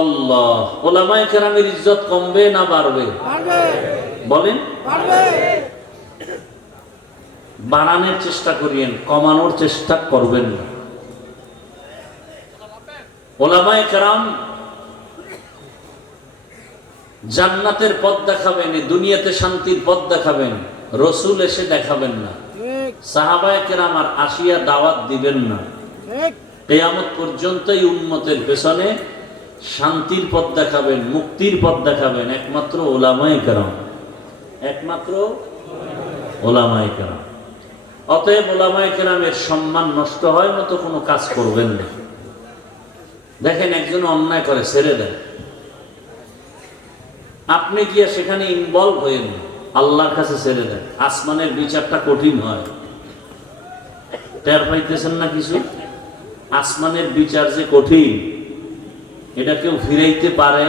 আল্লাহ, উলামায়ে কেরামের ইজ্জত কমবে না বাড়বে? বলেন। বাড়ানোর চেষ্টা করিয়েন, কমানোর চেষ্টা করবেন না। উলামায়ে কেরাম জান্নাতের পথ দেখাবেন, দুনিয়াতে শান্তির পথ দেখাবেন, রসুল এসে দেখাবেন না। সাহাবায়ে কেরাম আর আসিয়া দাওয়াত দিবেন না। কিয়ামত পর্যন্ত এই উম্মতের পেছনে শান্তির পথ দেখাবেন, মুক্তির পথ দেখাবেন একমাত্র উলামায়ে কেরাম, একমাত্র উলামায়ে কেরাম। অতএব উলামায়ে কেরামের সম্মান নষ্ট হয় মতো কোনো কাজ করবেন না। দেখেন, একজন অন্যায় করে, ছেড়ে দেন, আপনি গিয়ে সেখানে ইনভলভ হয়েন, আল্লাহর কাছে ছেড়ে দেন। আসমানের বিচারটা কঠিন হয়, টের পাইতেছেন না কিছু? আসমানের বিচার যে কঠিন, এটা কেউ ফিরাইতে পারে?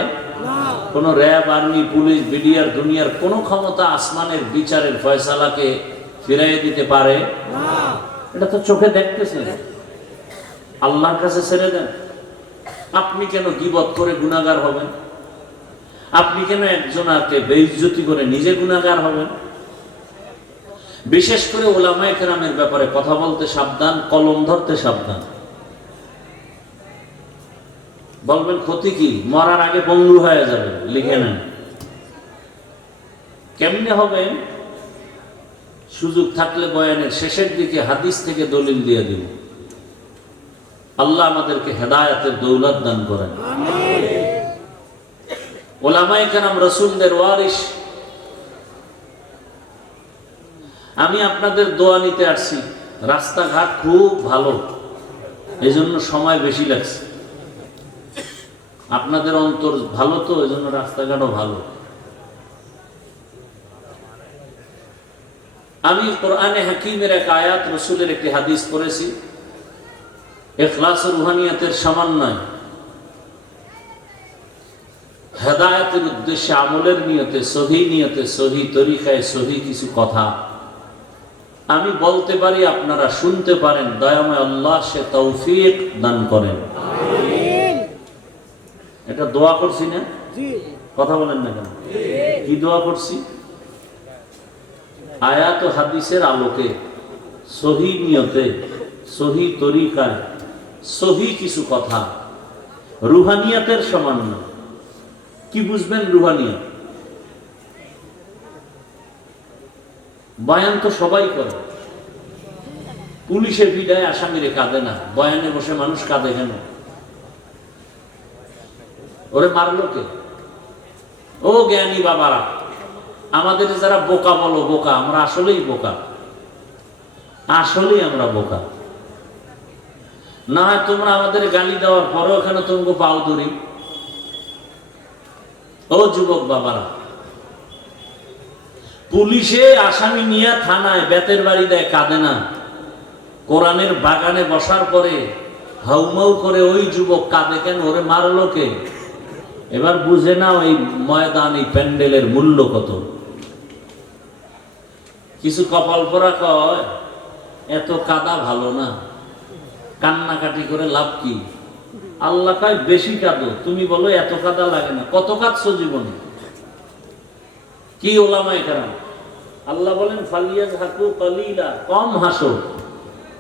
কোন র্যাব, আর্মি, পুলিশ, বিডিআর, দুনিয়ার কোন ক্ষমতা আসমানের বিচারের ফয়সালাকে ফিরাইয়ে দিতে পারে? এটা তো চোখে দেখতেছেন। আল্লাহর কাছে ছেড়ে দেন। আপনি কেন গীবত করে গুনাহগার হবেন? আপনি কেন একজনকে বেইজ্জতি করে নিজে গুনাহগার হবেন? বিশেষ করে উলামায়ে কেরামের ব্যাপারে কথা বলতে সাবধান, কলম ধরতে সাবধান। বলবেন ক্ষতি কি? মরার আগে বন্ধু হয়ে যাবে, লিখে নেন। কেমনে হবে? সুযোগ থাকলে বয়ানের শেষের দিকে হাদিস থেকে দলিল দিয়ে দিব। আল্লাহ আমাদেরকে হেদায়েতের দৌলত দান করেন। আমিন। উলামায়ে কেরাম রাসূলদের ওয়ারিস। আমি আপনাদের দোয়া নিতে আসছি। রাস্তাঘাট খুব ভালো, এজন্য সময় বেশি লাগছে। আপনাদের অন্তর ভালো তো, এজন্য রাস্তাঘাটও ভালো। আমি কোরআনে হাকিমের এক আয়াত, রসুলের একটি হাদিস পড়েছি, ইখলাস ও রুহানিয়াতের সমন্বয়, হেদায়েতের উদ্দেশ্যে, আমলের নিয়তে, সহি নিয়তে, সহি তরিকায়, সহি কিছু কথা আমি বলতে পারি, আপনারা শুনতে পারেন। দয়াময় আল্লাহ সে তৌফিক দান করেন। এটা দোয়া করছি না? কথা বলেন না কেন? কি দোয়া করছি? আয়াত ও হাদিসের আলোকে, সহি নিয়তে, সহি তরিকায়, সহি কিছু কথা, রুহানিয়াতের সমন্বয়। কি বুঝবেন রুহানিয়াত? বয়ান তো সবাই করে, পুলিশে বিদায় আসামিরে কাঁদে না, বয়ানে বসে মানুষ কাঁদে কেন? ওরে মারলো কে? ও জ্ঞানী বাবারা, আমাদের যারা বোকা বলো বোকা, আমরা আসলেই বোকা, আসলেই আমরা বোকা। না হয় তোমরা আমাদের গালি দেওয়ার পরেও এখানে তোমাকে পাও ধরি। ও যুবক বাবারা, পুলিশে আসামি নিয়ে থানায় বেতের বাড়ি দেয়, কাঁদে না। কোরআনের বাগানে বসার পরে হাউমাউ করে ওই যুবক কাঁদে কেন? ওরে মারলো কে? এবার বুঝে না ওই ময়দান, এই প্যান্ডেলের মূল্য কত। কিছু কপাল পরা কয় এত কাদা ভালো না, কান্নাকাটি করে লাভ কি? আল্লাহ কয় বেশি কাঁদো। তুমি বলো এত কাদা লাগে না। কত কাঁদছো জীবনে? কি ওলামায়ে কেরাম? আল্লাহ বলেন ফালিয়াযহাকু কালিলা, কম হাসো,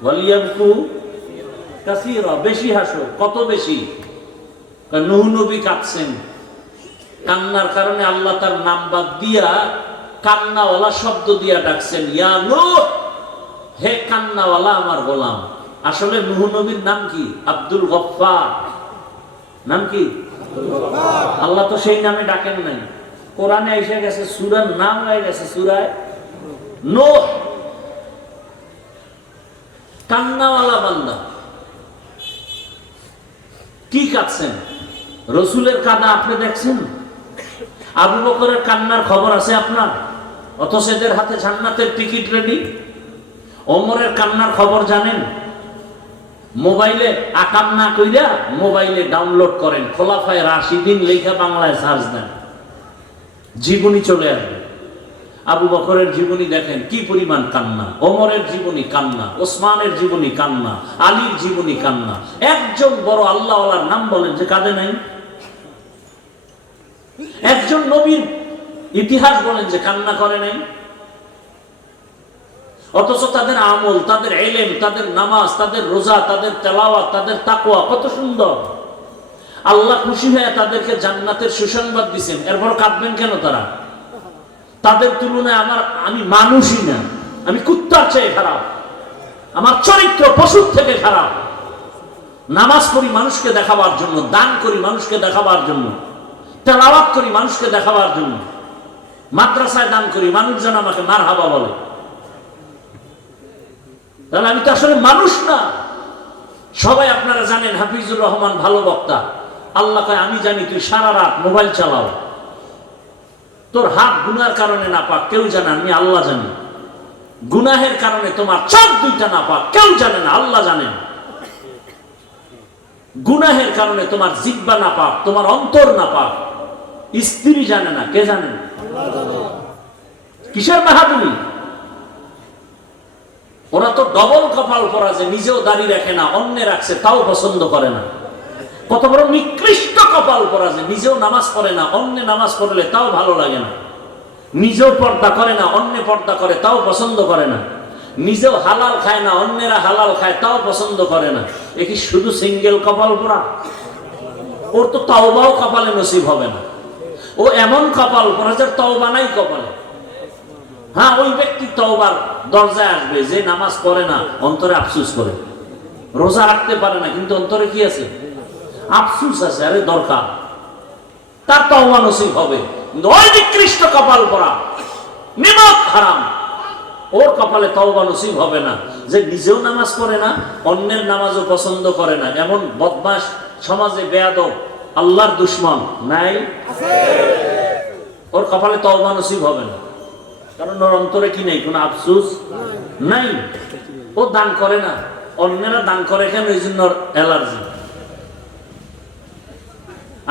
ওয়ালিয়াবকু কাসীরা, বেশি হাসো। কত বেশি? নূহ নবী কাঁদছেন, কান্নার কারণে আল্লাহ তার নাম বাদ দিয়া কান্নাওয়ালা শব্দ দিয়া ডাকছেন, ইয়া নূহ, হে কান্নাওয়ালা আমার গোলাম। আসলে নূহ নবীর নাম কি? আব্দুল গফফার। নাম কি? আল্লাহ তো সেই নামে ডাকেন নাই। কোরআনে এসে গেছে, সূরার নাম হয়ে গেছে সূরায়ে নূহ। কান্নাওয়ালা বান্দা। কি কাঁদছেন? রসুলের কান্না আপনি দেখছেন? আবু বকরের কান্নার খবর আছে আপনার? অথচ এদের হাতে জান্নাতের টিকিট রেডি। ওমরের কান্নার খবর জানেন? মোবাইলে আকাম না কইরা মোবাইলে ডাউনলোড করেন, খোলাফায়ে রাশিদিন লেখা বাংলায় সার্চ দেন, জীবনী চলে আসবে। আবু বকরের জীবনী দেখেন, কি পরিমাণ কান্না। ওমরের জীবনী কান্না, ওসমানের জীবনী কান্না, আলীর জীবনী কান্না। একজন বড় আল্লাহওয়ালার নাম বলেন যে কাঁদে নাই? একজন নবীর ইতিহাস বলেন যে কান্না করে নাই? অথচ তাদের আমল, তাদের ইলম, তাদের নামাজ, তাদের রোজা, তাদের তেলাওয়াত, তাদের তাকওয়া কত সুন্দর। আল্লাহ খুশি হয়ে তাদেরকে জান্নাতের সুসংবাদ দিয়েছেন, এরপর কাঁদবেন কেন তারা? তাদের তুলনায় আমি মানুষই না, আমি কুত্তার চেয়ে খারাপ, আমার চরিত্র পশুর থেকে খারাপ। নামাজ পড়ি মানুষকে দেখাবার জন্য, দান করি মানুষকে দেখাবার জন্য, তেলাওয়াত করি মানুষকে দেখাবার জন্য, মাদ্রাসায় দান করি, মানুষ যেন আমাকে মারহাবা বলে। তাহলে আমি তো আসলে মানুষ না। সবাই আপনারা জানেন হাফিজুর রহমান ভালো বক্তা। আল্লাহ কয় আমি জানি তুই সারা রাত মোবাইল চালাও, তোর হাত গুনার কারণে না পাক, কেউ জানে, আমি আল্লাহ জানি। গুনাহের কারণে তোমার চোখ দুইটা না পাক, কেউ জানে না, আল্লাহ জানেন। গুনাহের কারণে তোমার জিহ্বা না পাক, তোমার অন্তর না পাক, স্ত্রী জানে না, কে জানেন? কিসের বাহাদুরি? ওরা তো ডবল কপাল পরা, যে নিজেও দাড়ি রাখে না, অন্য রাখছে তাও পছন্দ করে না। কত বড় নিকৃষ্ট কপাল পরা, যে নিজেও নামাজ পড়ে না, অন্য নামাজ পড়লে তাও ভালো লাগে না। নিজেও পর্দা করে না, অন্য পর্দা করে তাও পছন্দ করে না। নিজেও হালাল খায় না, অন্যেরা হালাল খায় তাও পছন্দ করে না। এ কি শুধু সিঙ্গেল কপাল পরা? ওর তো তওবাও কপালে নসিব হবে না। ও এমন কপাল পরা যে তওবা নাই কপালে। হ্যাঁ, ওই ব্যক্তি তওবার দরজায় আসবে যে নামাজ পড়ে না, অন্তরে আফসোস করে, রোজা রাখতে পারে না, কিন্তু অন্তরে কি আছে? আফসোস আছে। আরে দরকার, তার তওবা নসিব হবে। কিন্তু ওই নিকৃষ্ট কপাল পরা, নিমক হারাম, ওর কপালে তওবা নসিব হবে না। যে নিজেও নামাজ পড়ে না, অন্যের নামাজও পছন্দ করে না, এমন বদমাশ সমাজে বেয়াদব, আল্লাহর দুশমন নাই? ওর কপালে তওবা নসিব হবে না। কারণ ওর অন্তরে কি নেই, কোনো আফসোস নাই। ও দান করে না, অন্যেরা দান করে কেন, এই জন্য অ্যালার্জি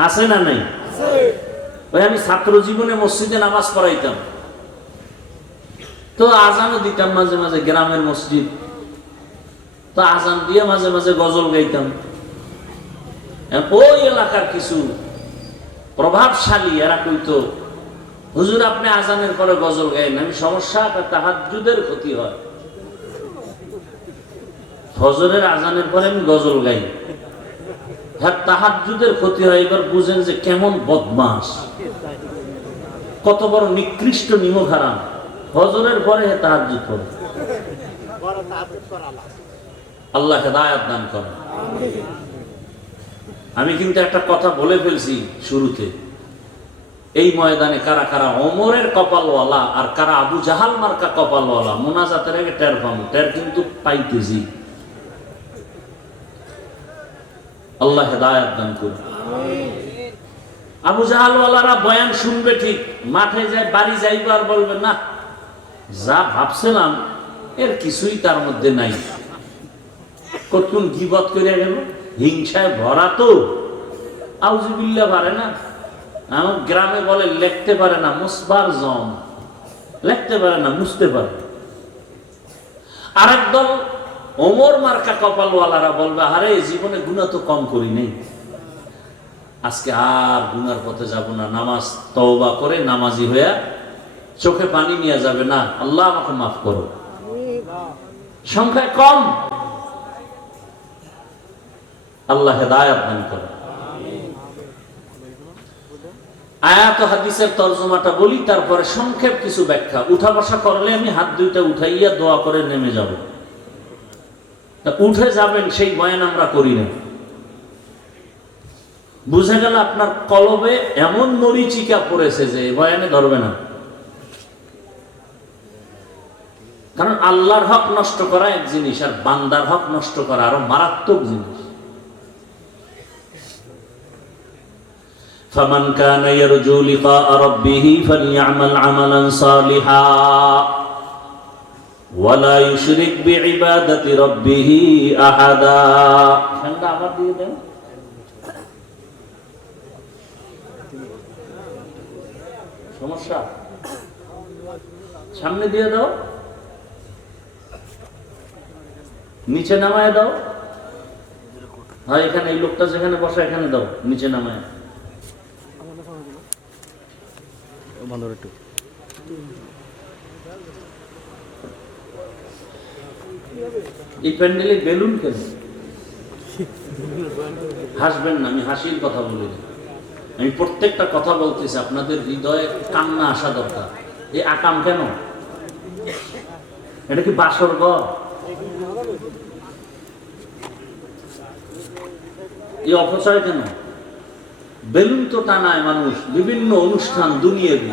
আছে না নাই? ওই আমি ছাত্র জীবনে মসজিদে নামাজ পড়াইতাম, তো আজানও দিতাম মাঝে মাঝে, গ্রামের মসজিদ, তো আজান দিয়ে মাঝে মাঝে গজল গাইতাম। ওই এলাকার কিছু প্রভাবশালী এরা কইতো, হুজুর আপনি আজানের পরে গজল গাইন। আমি সমস্যা, তাহাজ্জুদের ক্ষতি হয়, ফজরের আজানের পরে আমি গজল গাই, হ্যাঁ তাহাজ্জুদের ক্ষতি হয়। এবার বুঝেন যে কেমন বদমাস, কত বড় নিকৃষ্ট নিমক হারাম, ফজরের পরে তাহাজ্জুদ পড়ে। আল্লাহ হেদায়েত দান করেন। আমি কিন্তু একটা কথা বলে ফেলছি শুরুতে, এই ময়দানে কারা কারা ওমরের কপালওয়ালা আর কারা আবু জাহাল মার্কা কপালওয়ালা, মোনাজাতের আগে টের পাবো, টের কিন্তু পাইতেছি। আল্লাহ হেদায়েত দান করুন। আবু জাহালওয়ালারা বয়ান শুনবে ঠিক, মাঠে যায় বাড়ি যাইবে আর বলবে না যা ভাবছিলাম এর কিছুই তার মধ্যে নাই, কতক্ষণ গীবত করে গেল, হিংসায় ভরা, তো আউযুবিল্লাহ পারে না। আমার গ্রামে বলে লিখতে পারে না, মুসবার জম, লিখতে পারে না, মুছতে পারে। আরেক দল ওমর মার্কা কপালওয়ালারা বলবে আরে জীবনে গুনাহ তো কম করি নেই, আজকে আর গুনার পথে যাব না, নামাজ তওবা করে নামাজি হইয়া চোখে পানি নিয়ে যাবে না, আল্লাহ আমাকে মাফ করো। সংখ্যায় কম, আল্লাহ হেদায়েত দান করুন। আয়াত ও হাদিসের তরজমাটা বলি, তারপরে সংক্ষেপ কিছু ব্যাখ্যা। উঠা বসা করলে আমি হাত দুইটা উঠাইয়া দোয়া করে নেমে যাব, উঠে যাবেন সেই বয়ান আমরা করি না। বুঝে গেল আপনার কলবে এমন মরিচিকা পড়েছে যে বয়ানে ধরবে না, কারণ আল্লাহর হক নষ্ট করা এক জিনিস, আর বান্দার হক নষ্ট করা আরো মারাত্মক জিনিস। فمن كان يرجو لقاء ربه فليعمل عملا صالحا ولا يشرك بعبادة ربه أحدا। ঠান্ডা আবার দিয়ে দেন। সমস্যা সামনে দিয়ে দাও, নিচে নামায় দাও। হ্যাঁ এখানে এই লোকটা যেখানে বসা এখানে দাও, নিচে নামায়। এই প্যান্ডেলে বেলুন কেন? হাসবেন না, আমি হাসির কথা বলি না, আমি প্রত্যেকটা কথা বলতেছি, আপনাদের হৃদয়ে কান্না আসা দরকার। এই আকাম কেন? এটা কি বাসর ঘর? এই অপচয় কেন? বেলুন তো টানায় মানুষ বিভিন্ন অনুষ্ঠান দুনিয়াবি,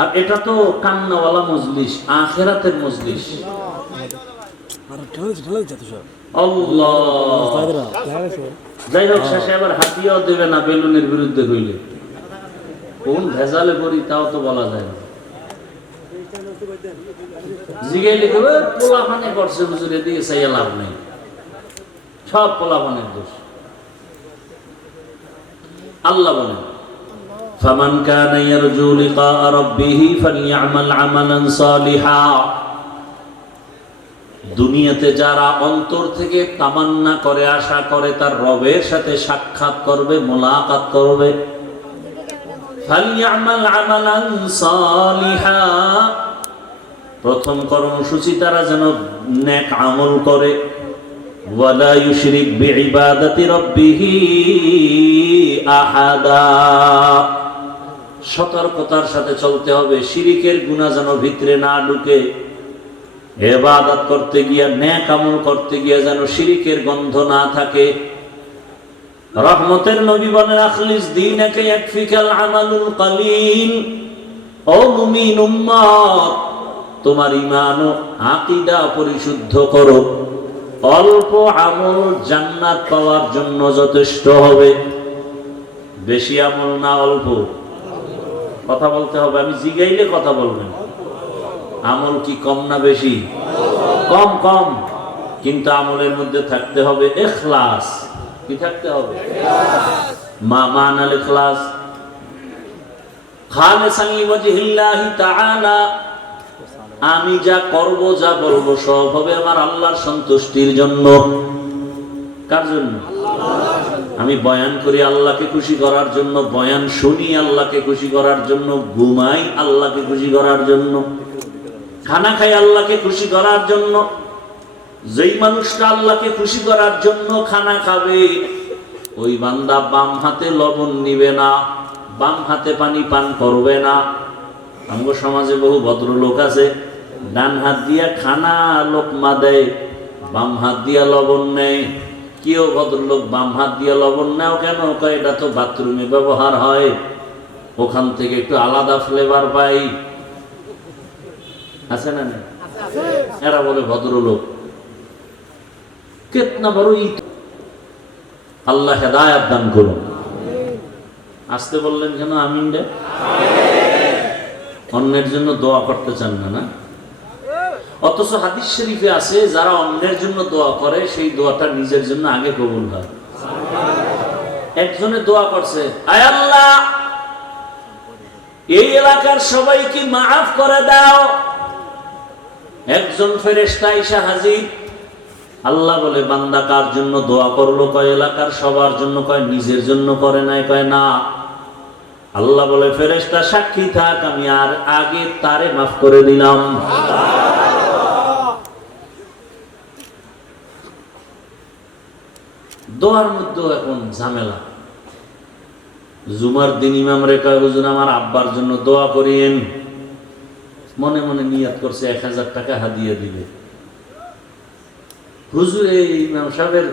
আর এটা তো কান্নাওয়ালা মজলিস, আখিরাতের মজলিস। যাই হোক, শেষে আবার হাতিয়াও দেবে না বেলুনের বিরুদ্ধে হইলে, কোন ভেজালে পড়ি তাও তো বলা যায় না। জিগাইলে দেবে পোলাপানে করছে হুজুর, এদিকে চাইয়া লাভ নেই, সব পোলাপানের দোষ। আল্লাহ বলেন ফামান কানা ইয়ারজু লিকা রাব্বিহি ফালইআমাল আমালান সালিহা। দুনিয়াতে যারা অন্তর থেকে তামান্না করে, আশা করে তার রবের সাথে সাক্ষাৎ করবে, মোলাকাত করবে, ফালইআমাল আমালান সালিহা, প্রথম কর্মসূচি তারা যেন নেক আমল করে। ওয়ালা ইউশরিক বিইবাদাতি রাব্বিহি আহাদা, সতর্কতার সাথে চলতে হবে, শিরিকের গুনাহ যেন ভিতরে না ঢুকে। ইবাদত করতে গিয়া, নেক আমল করতে গিয়া যেন শিরিকের গন্ধ না থাকে। রহমতের নবী বলেন আখলিস দীনাকা ইয়াকফিকাল আমালুল কালিল। ও মুমিন উম্মত, তোমার ঈমান ও আকীদা পরিশুদ্ধ করো, অল্প আমল জান্নাত পাওয়ার জন্য যথেষ্ট হবে। বেশি আমল না, অল্প। কথা বলতে হবে, আমি জিগাইলে কথা বলবেন। আমল কি কম না বেশি? কম কম, কিন্তু আমলের মধ্যে থাকতে হবে ইখলাস। কি থাকতে হবে? মা মানাল ইখলাস, খালিসান লিওয়াজহিল্লাহি তাআলা। আমি যা করব, যা বলবো, সব হবে আমার আল্লাহর সন্তুষ্টির জন্য। কার জন্য? আমি বয়ান করি আল্লাহকে খুশি করার জন্য, বয়ান শুনি আল্লাহকে খুশি করার জন্য, ঘুমাই আল্লাহকে খুশি করার জন্য, খানা খাই আল্লাহকে খুশি করার জন্য। যেই মানুষটা আল্লাহকে খুশি করার জন্য খানা খাবে, ওই বান্দা বাম হাতে লবণ নিবে না, বাম হাতে পানি পান করবে না। আমগো সমাজে বহু ভদ্রলোক আছে, ডান হাত দিয়া খানা লোকমা দেয়, বাম হাত দিয়া লবণ নেয়। কেউ ভদ্রলোক বাম হাত দিয়া লবণ নেও কেন? এটা তো বাথরুমে ব্যবহার হয়, ওখান থেকে একটু আলাদা ফ্লেভার পাই। আছে না? এরা বলে ভদ্রলোক। কেতনা বড় ইট। আল্লাহ হেদায়াত দান করুন। আসতে বললেন কেন? আমিন রে। অন্যের জন্য দোয়া করতে চান না, না? অথচ হাদিস শরীফে আছে, যারা অন্যের জন্য দোয়া করে সেই দোয়াটা নিজের জন্য আগে কবুল হয়। একজনে দোয়া করছে, আয় আল্লাহ, এই এলাকার সবাইকে মাফ করে দাও। একজন ফেরেশতা এসে হাজির। আল্লাহ বলে, বান্দা কার জন্য দোয়া করলো? কয় এলাকার সবার জন্য। কয় নিজের জন্য করে নাই? কয় না। আল্লাহ বলে, ফেরেশতা সাক্ষী থাক, আমি আর আগে তারে মাফ করে দিলাম। দোয়ার মধ্যে এখন ঝামেলা। জুমার দিন ইমাম রেখা, হুজুর আমার আব্বার জন্য দোয়া করিয়েন। মনে মনে নিয়ত করছে 1000 টাকা হাদিয়া দিবে। হুজুর এই ইমাম সাহেবের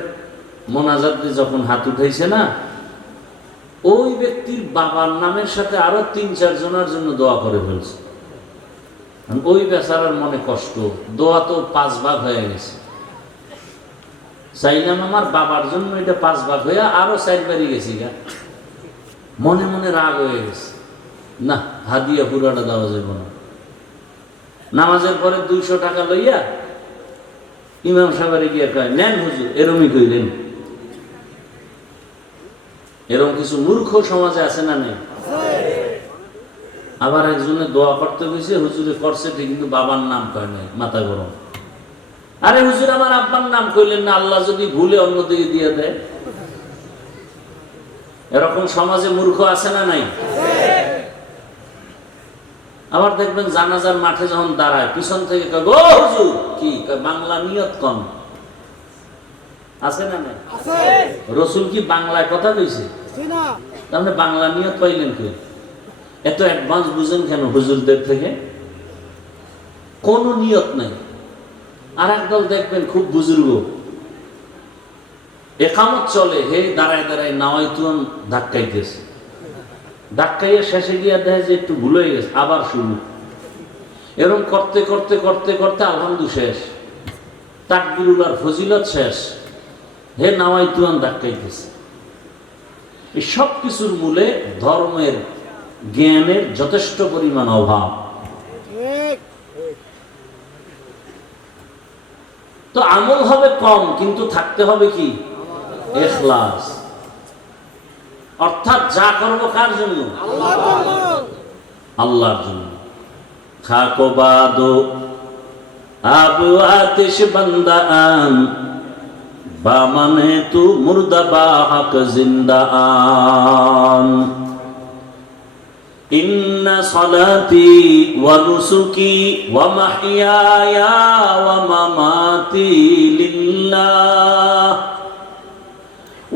মোনাজাতে যখন হাত উঠাইছে না, ওই ব্যক্তির বাবার নামের সাথে আরো 3-4 জনের জন্য দোয়া করে ফেলছে। ওই বেচারার মনে কষ্ট, দোয়া তো 5 ভাগ হয়ে গেছে। চাইলাম আমার বাবার জন্য, এটা 5 ভাগ হয়ে আরো 4 বাড়ি গেছি গা। মনে মনে রাগ হয়ে গেছে, না হাদিয়া পুরাটা দেওয়া যাবে না। নামাজের পরে 200 টাকা লইয়া ইমাম সাহেবের গিয়ে কয়, নেন হুজুর। এরমই কইলেন। এরকম কিছু মূর্খ সমাজে আছে না নেই? আবার একজনে দোয়া করতে গেছে, হুজুরে করছে ঠিক, কিন্তু বাবার নাম কয় নাই, মাথা গরম। আরে হুজুর আমার আব্বার নাম কইলেন না, আল্লাহ যদি ভুলে অন্যদিকে দিয়ে দেয়। এরকম সমাজে মূর্খ আছে না নাই? আবার দেখবেন জানাজার মাঠে যখন দাঁড়ায়, পিছন থেকে কয়, ও হুজুর কি বাংলা নিয়ত কম। আছে না নাই? রসুল কি বাংলায় কথা কইছে? তাহলে বাংলা নিয়ত পাইলেন কি? এত অ্যাডভান্স বুঝেন কেন হুজুরদের থেকে? কোন নিয়ত নাই। আর একদল দেখবেন খুব বুজুর্গ, একামত চলে, হে দাঁড়ায় দাঁড়ায় নাওয়াইতুন ধাক্কাইতেছে, ধাক্কাইয়া শেষে গিয়া দেখে যে একটু ভুল হয়ে গেছে, আবার শুরু। এরকম করতে করতে করতে করতে আলহামদুলিল্লাহ শেষ, তাকবীরুল আর ফজিলত শেষ, হে নাওয়াইতুন ধাক্কাইতেছে। এই সব কিছুর মূলে ধর্মের জ্ঞানের যথেষ্ট পরিমাণ অভাব। তো আমল হবে কম, কিন্তু থাকতে হবে কি? ইখলাস। অর্থাৎ যা করব কার জন্য? আল্লাহর জন্য। খাকো বাদো আব আতিশ বান্দা আন, বা মানে তু মুর্দা বা হক জিন্দা আন। ইন্না সালাতি ওয়া নুসুকি ওয়া মাহইয়ায়া ওয়া মামাতি লিল্লাহ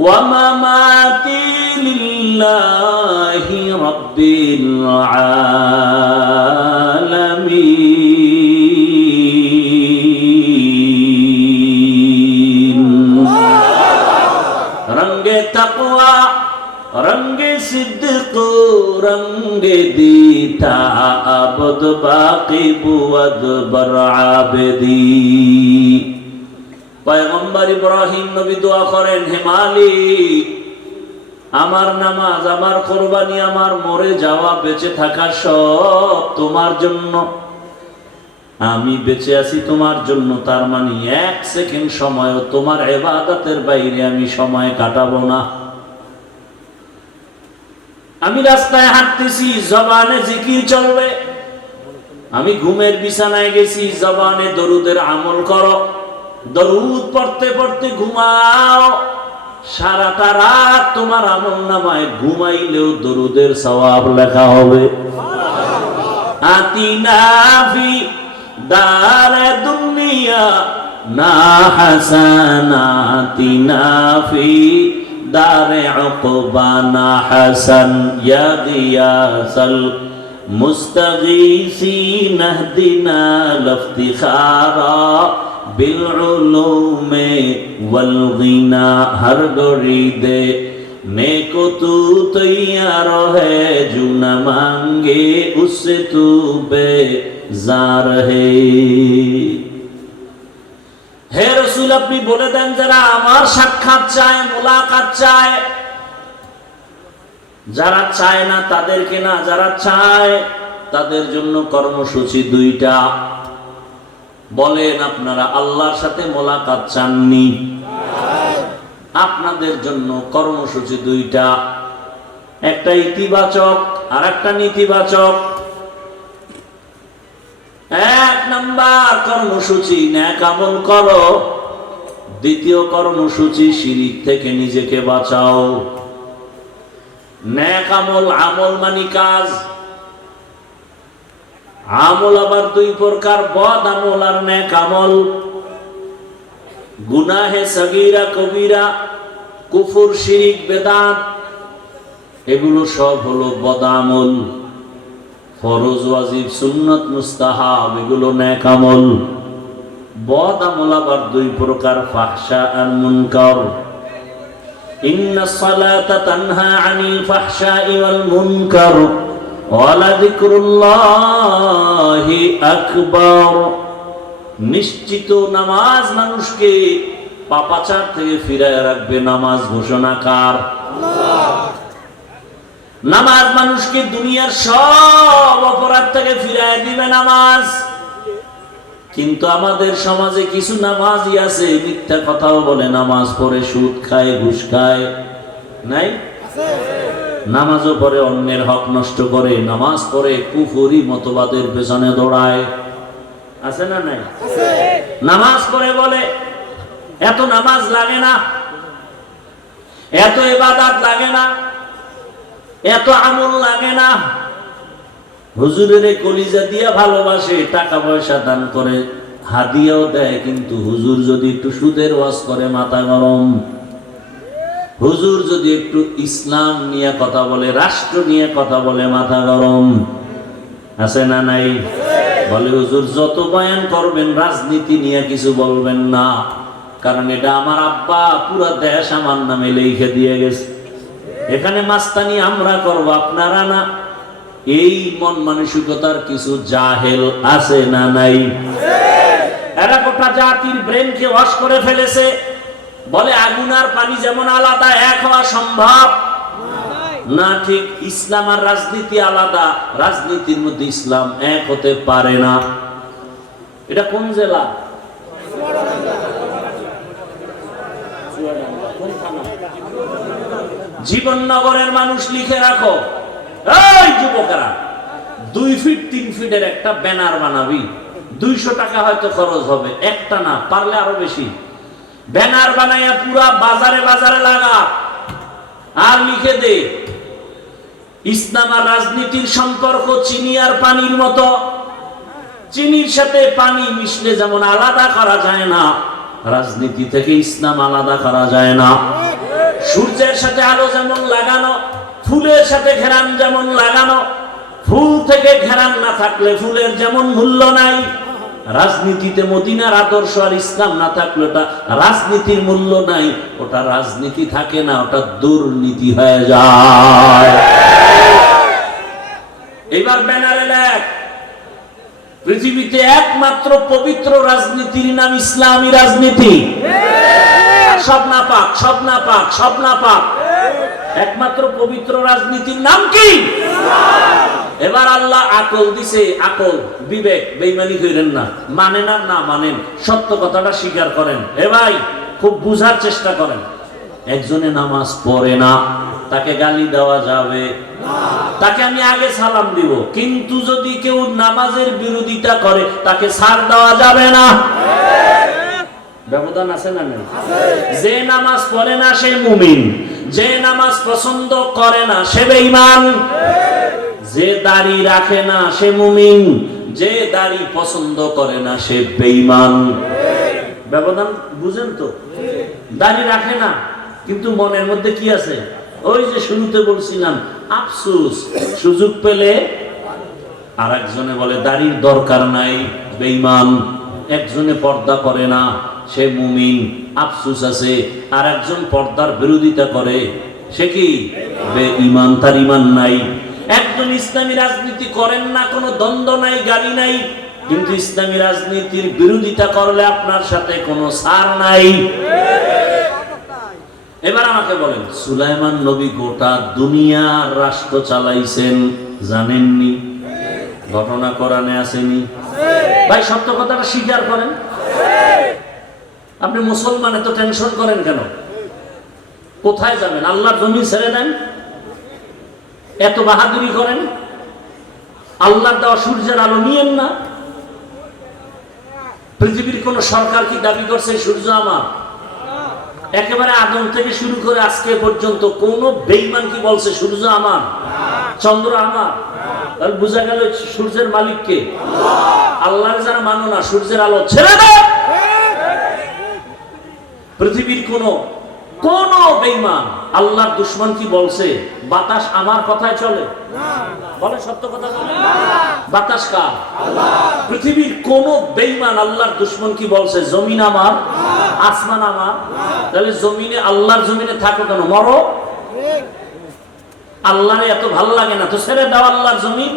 ওয়া মামাতি লিল্লাহি রাব্বিল আলামিন। রঙ্গে তাকওয়া রঙ্গে সিদ্দিক রঙ্গে দীতা আবদ বাকি বুয়াদ বরআবদি। পয়গম্বর ইব্রাহিম নবী দোয়া করেন, হে মালিক, আমার নামাজ, আমার কুরবানি, আমার মরে যাওয়া, বেঁচে থাকা সব তোমার জন্য। আমি বেঁচে আছি তোমার জন্য, তার মানে 1 সেকেন্ড সময়ও তোমার ইবাদতের বাইরে আমি সময় কাটাবো না। আমি রাস্তায় হাঁটতেছি, জবানে জিকির চলবে। আমি ঘুমের বিছানায় গেছি, জবানে দরুদের আমল করো, দরুদ পড়তে পড়তে ঘুমাও। সারাটা রাত তোমার আমল নামায় ঘুমাইলেও দরুদের সওয়াব লেখা হবে। আতিনা ফি দারে দুনিয়া না হাসানাতিনা ফি দারে উকবা না হাসান ইয়া গিয়াসাল মুস্তাগীসিন ইহদিনা লিফতিখারা বিল উলুমে ওয়াল গিনা। হর গরি দে नेको तू तैयार है जो न मांगे उससे तू बेजार है। হে রাসূল, আপনি বলে দেন যারা আমার সাক্ষাৎ চায়, মোলাকাত চায়, যারা চায় না তাদেরকে না, যারা চায় তাদের জন্য কর্মসূচি 2টা। বলেন আপনারা আল্লাহর সাথে মোলাকাত চাননি? আপনাদের জন্য কর্মসূচি 2টা, একটা ইতিবাচক আর একটা নেতিবাচক। 1 নাম্বার কর্মসূচি নেক আমল করো, 2য় কর্মসূচি শিরিক থেকে নিজেকে বাঁচাও। নেক আমল, আমল মানে কাজ। আমল আবার 2 প্রকার, বদ আমল আর নেক আমল। গুনাহে সগীরা কবিরা, কুফর শিরিক বেদাত, এগুলো সব হলো বদামল। ফরজ ওয়াজিব সুন্নাত মুস্তাহাব এগুলো নেক আমল। বদামল আবার 2 প্রকার, ফাহশা আর মুনকার। ইন্নাস সালাতা তানহা আনিল ফাহশাই ওয়াল মুনকার ওয়া লাযিকরুল্লাহি আকবার। নিশ্চিত নামাজ মানুষকে পাপাচার থেকে ফিরায় রাখবে। নামাজ ঘোষণা কার? নামাজ মানুষকে দুনিয়ার সব অপরাধ থেকে ফিরায় দিবে নামাজ। কিন্তু আমাদের সমাজে কিছু নামাজি আছে, মিথ্যা কথাও বলে, নামাজ পড়ে সুদ খায়, ঘুষ খায়। নাই? নামাজও পড়ে অন্যের হক নষ্ট করে, নামাজ পড়ে কুফরি মতবাদের পেছনে দৌড়ায়। আছে না নাই? নামাজ পড়ে বলে এত নামাজ লাগে না, এত ইবাদত লাগে না, এত আমল লাগে না। হুজুরের কলিজা দিয়া ভালোবাসে, টাকা পয়সা দান করে, হাদিয়াও দেয়, কিন্তু হুজুর যদি একটু সুদের ওয়াজ করে মাথা গরম। হুজুর যদি একটু ইসলাম নিয়ে কথা বলে, রাষ্ট্র নিয়ে কথা বলে, মাথা গরম। আছে না নাই? বলে হুজুর যত বয়ান করবেন রাজনীতি নিয়ে কিছু বলবেন না, কারণ এটা আমার আব্বা পুরো দেশ আমার নামে লিখে দিয়ে গেছে, এখানে মাস্তানি আমরা করব, আপনারা না। এই মন মানসিকতার কিছু জাহেল আছে না নাই? এরা গোটা জাতির ব্রেনকে ওয়াশ করে ফেলেছে। বলে আগুন আর পানি যেমন আলাদা, এক হওয়া সম্ভব না। ঠিক ইসলাম আর রাজনীতি আলাদা, রাজনীতির মধ্যে ইসলাম এক হতে পারে না। এটা কোন জেলা? জীবননগরের মানুষ লিখে রাখো, এই যুবকেরা 2 ফিট 3 ফিটের একটা ব্যানার বানাবি, 200 টাকা হয়তো খরচ হবে, একটা না পারলে আরো বেশি। ব্যানার বানাইয়া পুরা বাজারে বাজারে লাগা, আর লিখে দে ইসলাম আর রাজনীতির সম্পর্ক চিনি আর পানির মতো। চিনির সাথে পানি মিশলে যেমন আলাদা করা যায় না, রাজনীতি থেকে ইসলাম আলাদা করা যায় না। সূর্যের সাথে আলো যেমন লাগানো, ফুলের সাথে ঘেরান যেমন লাগানো, ফুল থেকে ঘেরান না থাকলে ফুলের যেমন মূল্য নাই, রাজনীতিতে মদিনার আদর্শ আর ইসলাম না থাকলে ওটা রাজনীতির মূল্য নাই, ওটা রাজনীতি থাকে না, ওটা দুর্নীতি হয়ে যায়। এবার ব্যানারে লেখ, পৃথিবীতে একমাত্র পবিত্র রাজনীতির নাম ইসলামী রাজনীতি। সব না পাক, সব না পাক, সব না পাক, একমাত্র পবিত্র রাজনীতির নাম কি? এবার আল্লাহ আকল দিছে, আকল বিবেক, বেঈমানি করেন না, মানেন আর না মানেন সত্য কথাটা স্বীকার করেন। এ ভাই খুব বুঝার চেষ্টা করেন। একজনে নামাজ পড়ে না, তাকে গালি দেওয়া যাবে না, তাকে আমি আগে সালাম দিব, কিন্তু যদি কেউ নামাজের বিরোধিতা করে তাকে ছাড় দেওয়া যাবে না। ব্যবধান আছে না নেই? যে নামাজ পড়ে না সে মুমিন, যে নামাজ পছন্দ করে না সে বেঈমান, যে দাড়ি রাখে না সে মুমিন, যে দাড়ি পছন্দ করে না সে বেঈমান। ব্যবধান বুঝেন তো? দাড়ি রাখে না কিন্তু মনের মধ্যে কি আছে? ওই যে শুরুতে বলছিলাম আফসোস, সুযোগ পেলে আর একজনে বলে দাড়ির দরকার নাই, বেঈমান। একজনে পর্দা করে না সে মুমিন, আফসোস আছে। আর একজন পর্দার বিরোধিতা করে সে কি? বেঈমান, তার ঈমান নাই। একজন ইসলামী রাজনীতি করেন না, কোনো দ্বন্দ্ব নাই, গালি নাই, কিন্তু ইসলামী রাজনীতির বিরোধিতা করলে আপনার সাথে কোনো ছাড় নাই। এবার আমাকে বলেন, সুলাইমান নবী গোটা দুনিয়ার রাষ্ট্র চালাইছেন, জানেননি? ঘটনা কোরআনে আসেনি? ভাই সত্য কথাটা স্বীকার করেন। আপনি মুসলমান এত টেনশন করেন কেন? কোথায় যাবেন? আল্লাহর জমি ছেড়ে দেন, এত বাহাদুরি করেন, আল্লাহর দেওয়া সূর্যের আলো নিয়েন না। পৃথিবীর কোন সরকার কি দাবি করছে সূর্য আমার? একেবারে আদম থেকে শুরু করে আজকে পর্যন্ত কোন বেঈমান কি বলছে সূর্য আমার, চন্দ্র আমার? তাহলে বোঝা গেল সূর্যের মালিক কে? আল্লাহর যারা মানো না, সূর্যের আলো ছেড়ে দাও। পৃথিবীর কোন বেঈমান আল্লাহর দুশমন কি বলছে বাতাস আমার কথায় চলে? বলে সত্য কথা বলে। বাতাস কার? পৃথিবীর কোন বেঈমান আল্লাহর দুশমন কি বলছে জমিন আমার, আসমান আমার? তাহলে জমিনে, আল্লাহর জমিনে থাকো কেন? মরো। আল্লাহরে এত ভালো লাগে না তো ছেড়ে দাও আল্লাহর জমিন।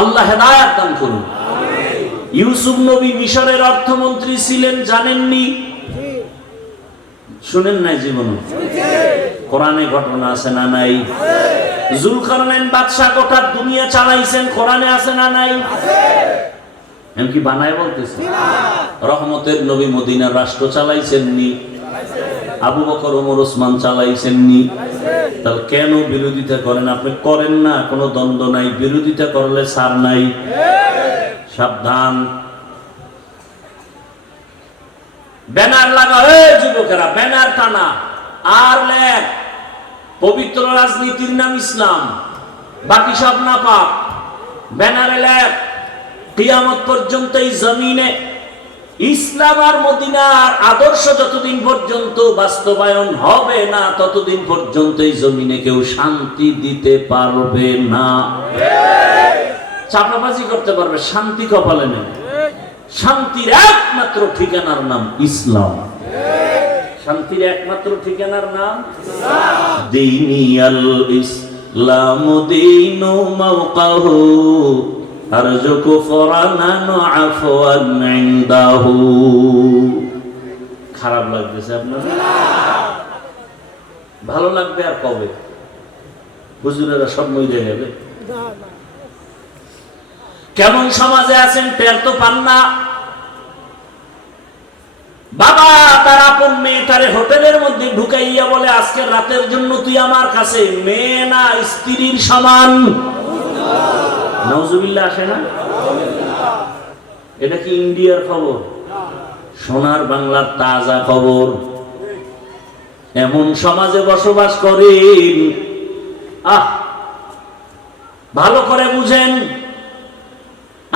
আল্লাহ হেদায়েত দান করুন। ইউসুফ নবী মিশরের অর্থমন্ত্রী ছিলেন, জানেননি? শুনেন নাই জীবনে? কোরআনে ঘটনা আছে না নাই? জুলকারনাইন বাদশা গোটা দুনিয়া চালাইছেন, কোরআনে আছে না নাই? এমনকি বানায় বলতেছে। রহমতের নবী মদিনার রাষ্ট্র চালাইছেননি? আবু বকর, ওমর, ওসমান চালাইছেননি? তাহলে কেন বিরোধিতা করেন? আপনি করেন না, কোনো দ্বন্দ্ব নাই, বিরোধিতা করলে ছাড় নাই। সাবধান। ব্যানার লাগা, যুবকেরা ব্যানার টানা আর লেখ পবিত্র রাজনীতির নাম ইসলাম, বাকি সব না পাপ। ব্যানারে লেখ কিয়ামত পর্যন্ত এই জমিনে ইসলাম আর মদিনার আদর্শ যতদিন পর্যন্ত বাস্তবায়ন হবে না ততদিন পর্যন্ত এই জমিনে কেউ শান্তি দিতে পারবে না। চাপাবাজি করতে পারবে, শান্তি কপালে নেই। শান্তির একমাত্র ঠিকানার নাম ইসলাম। শান্তির একমাত্র ঠিকানার নাম দীনিয়াল ইসলাম দীনু মাওকাহু আরজুকু ফরানান আফওয়ান ইনদাহু। খারাপ লাগতেছে আপনার? ভালো লাগবে আর কবে? হুজুরেরা সব মরে গেলে। কেমন সমাজে আছেন টের তো পান না। বাবা তার আপন মেয়েটারে হোটেলের মধ্যে ঢুকাইয়া বলে আজকে রাতের জন্য তুই আমার কাছে, মেয়ে না স্ত্রীর সমান। নাউজুবিল্লাহ আসে না? এটা কি ইন্ডিয়ার খবর? সোনার বাংলার তাজা খবর। এমন সমাজে বসবাস করেন, ভালো করে বুঝেন।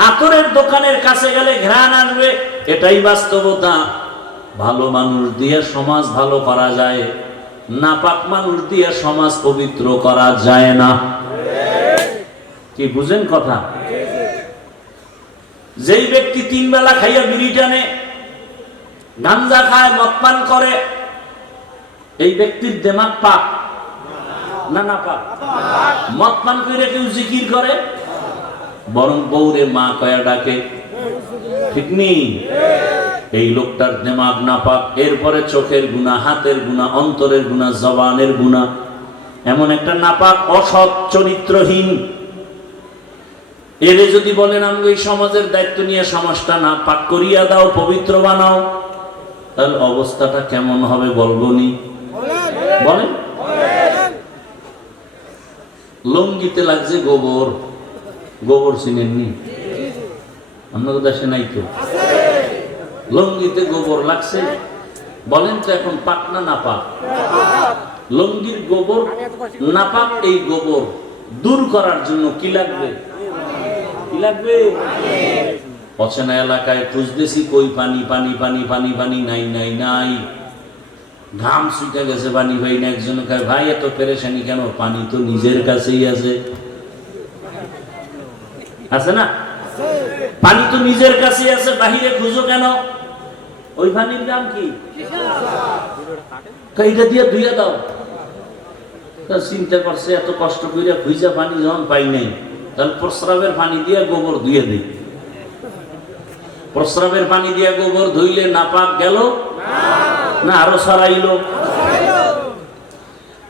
আতরের দোকানের কাছে গেলে ঘ্রাণ আসবে, এটাই বাস্তবতা। ভালো মানুষ দিয়ে সমাজ ভালো করা যায়, নাপাক মানুষ দিয়ে সমাজ পবিত্র করা যায় না। কি বুঝেন কথা? যেই ব্যক্তি 3 বেলা খাইয়া বিড়ি টানে, গাঞ্জা খায়, মদ পান করে, এই ব্যক্তির দিমাগ পাক না না পাক? মদ পান করে কেউ জিকির করে, বরং বউরে মা কয়া ডাকে, ঠিক নেই? এই লোকটার দিমাগ নাপাক। এরপরে চোখের গুনাহ, হাতের গুনাহ, অন্তরের গুনাহ, জবানের গুনাহ। এমন একটা নাপাক অসৎ চরিত্রহীন, এরে যদি বলেন আমি এই সমাজের দায়িত্ব নিয়ে সমাজটা না পাক করিয়া দাও, পবিত্র বানাও, তাহলে অবস্থাটা কেমন হবে বলবনি? বলেন। লঙ্গিতে লাগছে গোবর, গোবর চিনেননি? আপনাদের দেশে নাই তো? লঙ্গিতে গোবর লাগছে, বলেন তো এখন পাক না নাপাক? লঙ্গির গোবর নাপাক, এই গোবর দূর করার জন্য কি লাগবে? কি লাগবে? অচেনা এলাকায় খুঁজতেছি, কই পানি পানি পানি পানি পানি, নাই নাই নাই, ঘাম শুকে গেছে, পানি ভাই না। একজন কয় ভাই এত পেরেশানি কেন? পানি তো নিজের কাছেই আছে। আছে না? পানি তো নিজের কাছেই আছে, বাহিরে খুঁজো কেন? ওই পানির দাম কি? এইটা দিয়ে ধুইয়া দাও। চিন্তা করছে এত কষ্ট করে খুঁজা পানি যখন পাই নাই, তাহলে প্রস্রাবের পানি দিয়ে গোবর ধুয়ে দিই। প্রস্রাবের পানি দিয়ে গোবর ধুইলে নাপাক গেল না আরো ছড়াইল?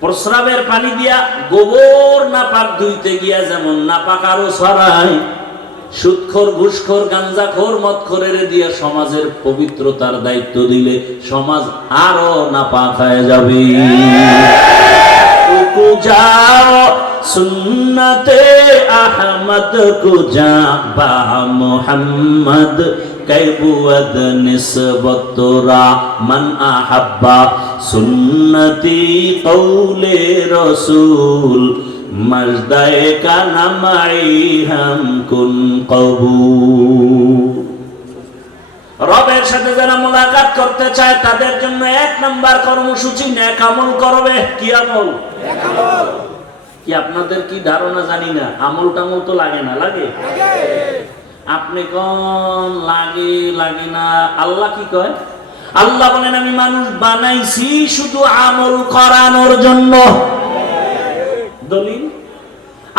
প্রস্রাবের পানি দিয়া গোবর নাপাক ধুইতে গিয়া যেমন নাপাক আরো ছড়ায়, সুদখোর, ঘুষখোর, গাঞ্জাখোর, মদখোরের দিয়ে সমাজের পবিত্রতার দায়িত্ব দিলে সমাজ আরো নাপাক হয়ে যাবে। যাও সুন্নতে আহমদ কুজা বা মুহাম্মদ কৈবুদ নিসবতরা মান আহাব্বা সুন্নতি কৌলে রসুল মজদায়ে কা নামাই হাম কুন কবুল। রবের সাথে যারা মুলাকাত করতে চায় তাদের জন্য 1 নাম্বার কর্মসূচি নেক আমল করবে। কি আমল? কি আপনাদের কি ধারণা জানি না, আমল টামল তো লাগে না? লাগে। আপনি কোন লাগে লাগে না? আল্লাহ কি কয়? আল্লাহ বলেন আমি মানুষ বানাইছি শুধু আমল করানোর জন্য। দলিল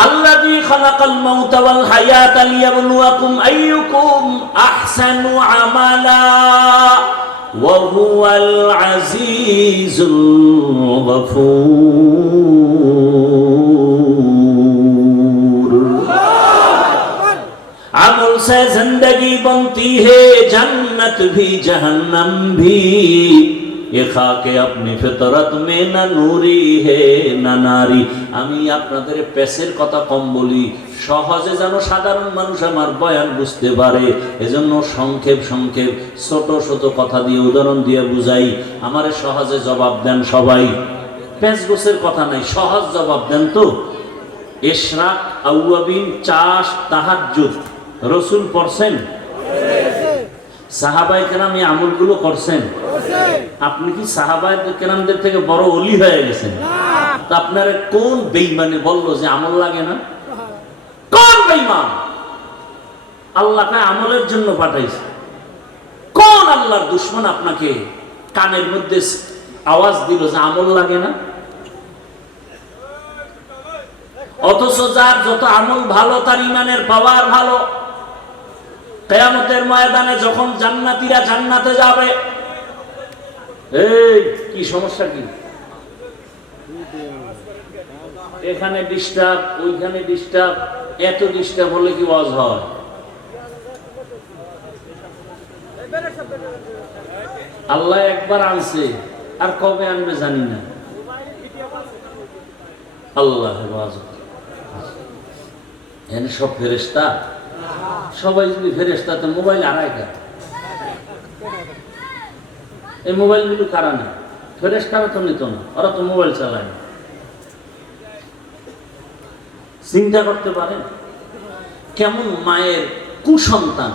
আল্লাযী খালাকাল মাউতা ওয়াল হায়াতা লিয়াবলুয়াকুম আইয়ুকুম আহসানু আমালা ওয়া হুয়াল আজিজুল গফুর। আমল से जिंदगी बनती है, जन्नत भी जहन्नम भी, ये खाके अपनी फितरत में ना नूरी है ना नारी। আমি আপনাদের পেশের কথা কম বলি, সহজে যেন সাধারণ মানুষ আমার বয়ান বুঝতে পারে, এজন্য সংক্ষেপ সংক্ষেপ ছোট ছোট কথা দিয়ে উদাহরণ দিয়ে বুঝাই। আমারে সহজে জবাব দেন সবাই, পেশ গোছের কথা নাই, সহজ জবাব দেন তো। ইশরাক, আউয়াবিন, চাষ, তাহাজ্জুদ রসুল পড়ছেন? সাহাবায়ে কেরাম এই আমলগুলো করছেন? আপনি কি সাহাবায়ে কেরামদের থেকে বড় ওলি হয়ে গেছেন? তা আপনার কোন বেঈমানে বলল যে আমল লাগে না? কোন বেঈমান? আল্লাহকে আমলের জন্য পাঠাইছে। কোন আল্লাহর দুশমন আপনাকে কানের মধ্যে আওয়াজ দিল যে আমল লাগে না? অথচ যার যত আমল ভালো তার ইমানের পাওয়ার ভালো। কিয়ামতের ময়দানে যখন জান্নাতীরা জান্নাতে যাবে, এই কি সমস্যা কি? এখানে ডিস্টার্ব, ওইখানে ডিস্টার্ব, এত ডিস্টার্ব হলে কি ওয়াজ হয়? আল্লাহ একবার আনছে, আর কবে আনবে জানি না। আল্লাহ হেফাজত। এখানে সব ফেরেশতা, সবাই যদি ফেরেশতা তো মোবাইল আড়াইটা, এই মোবাইলগুলো কারা না? ফেরেশতারা তো নিত না, ওরা তো মোবাইল চালায় না। চিন্তা করতে পারেন কেমন মায়ের কুসন্তান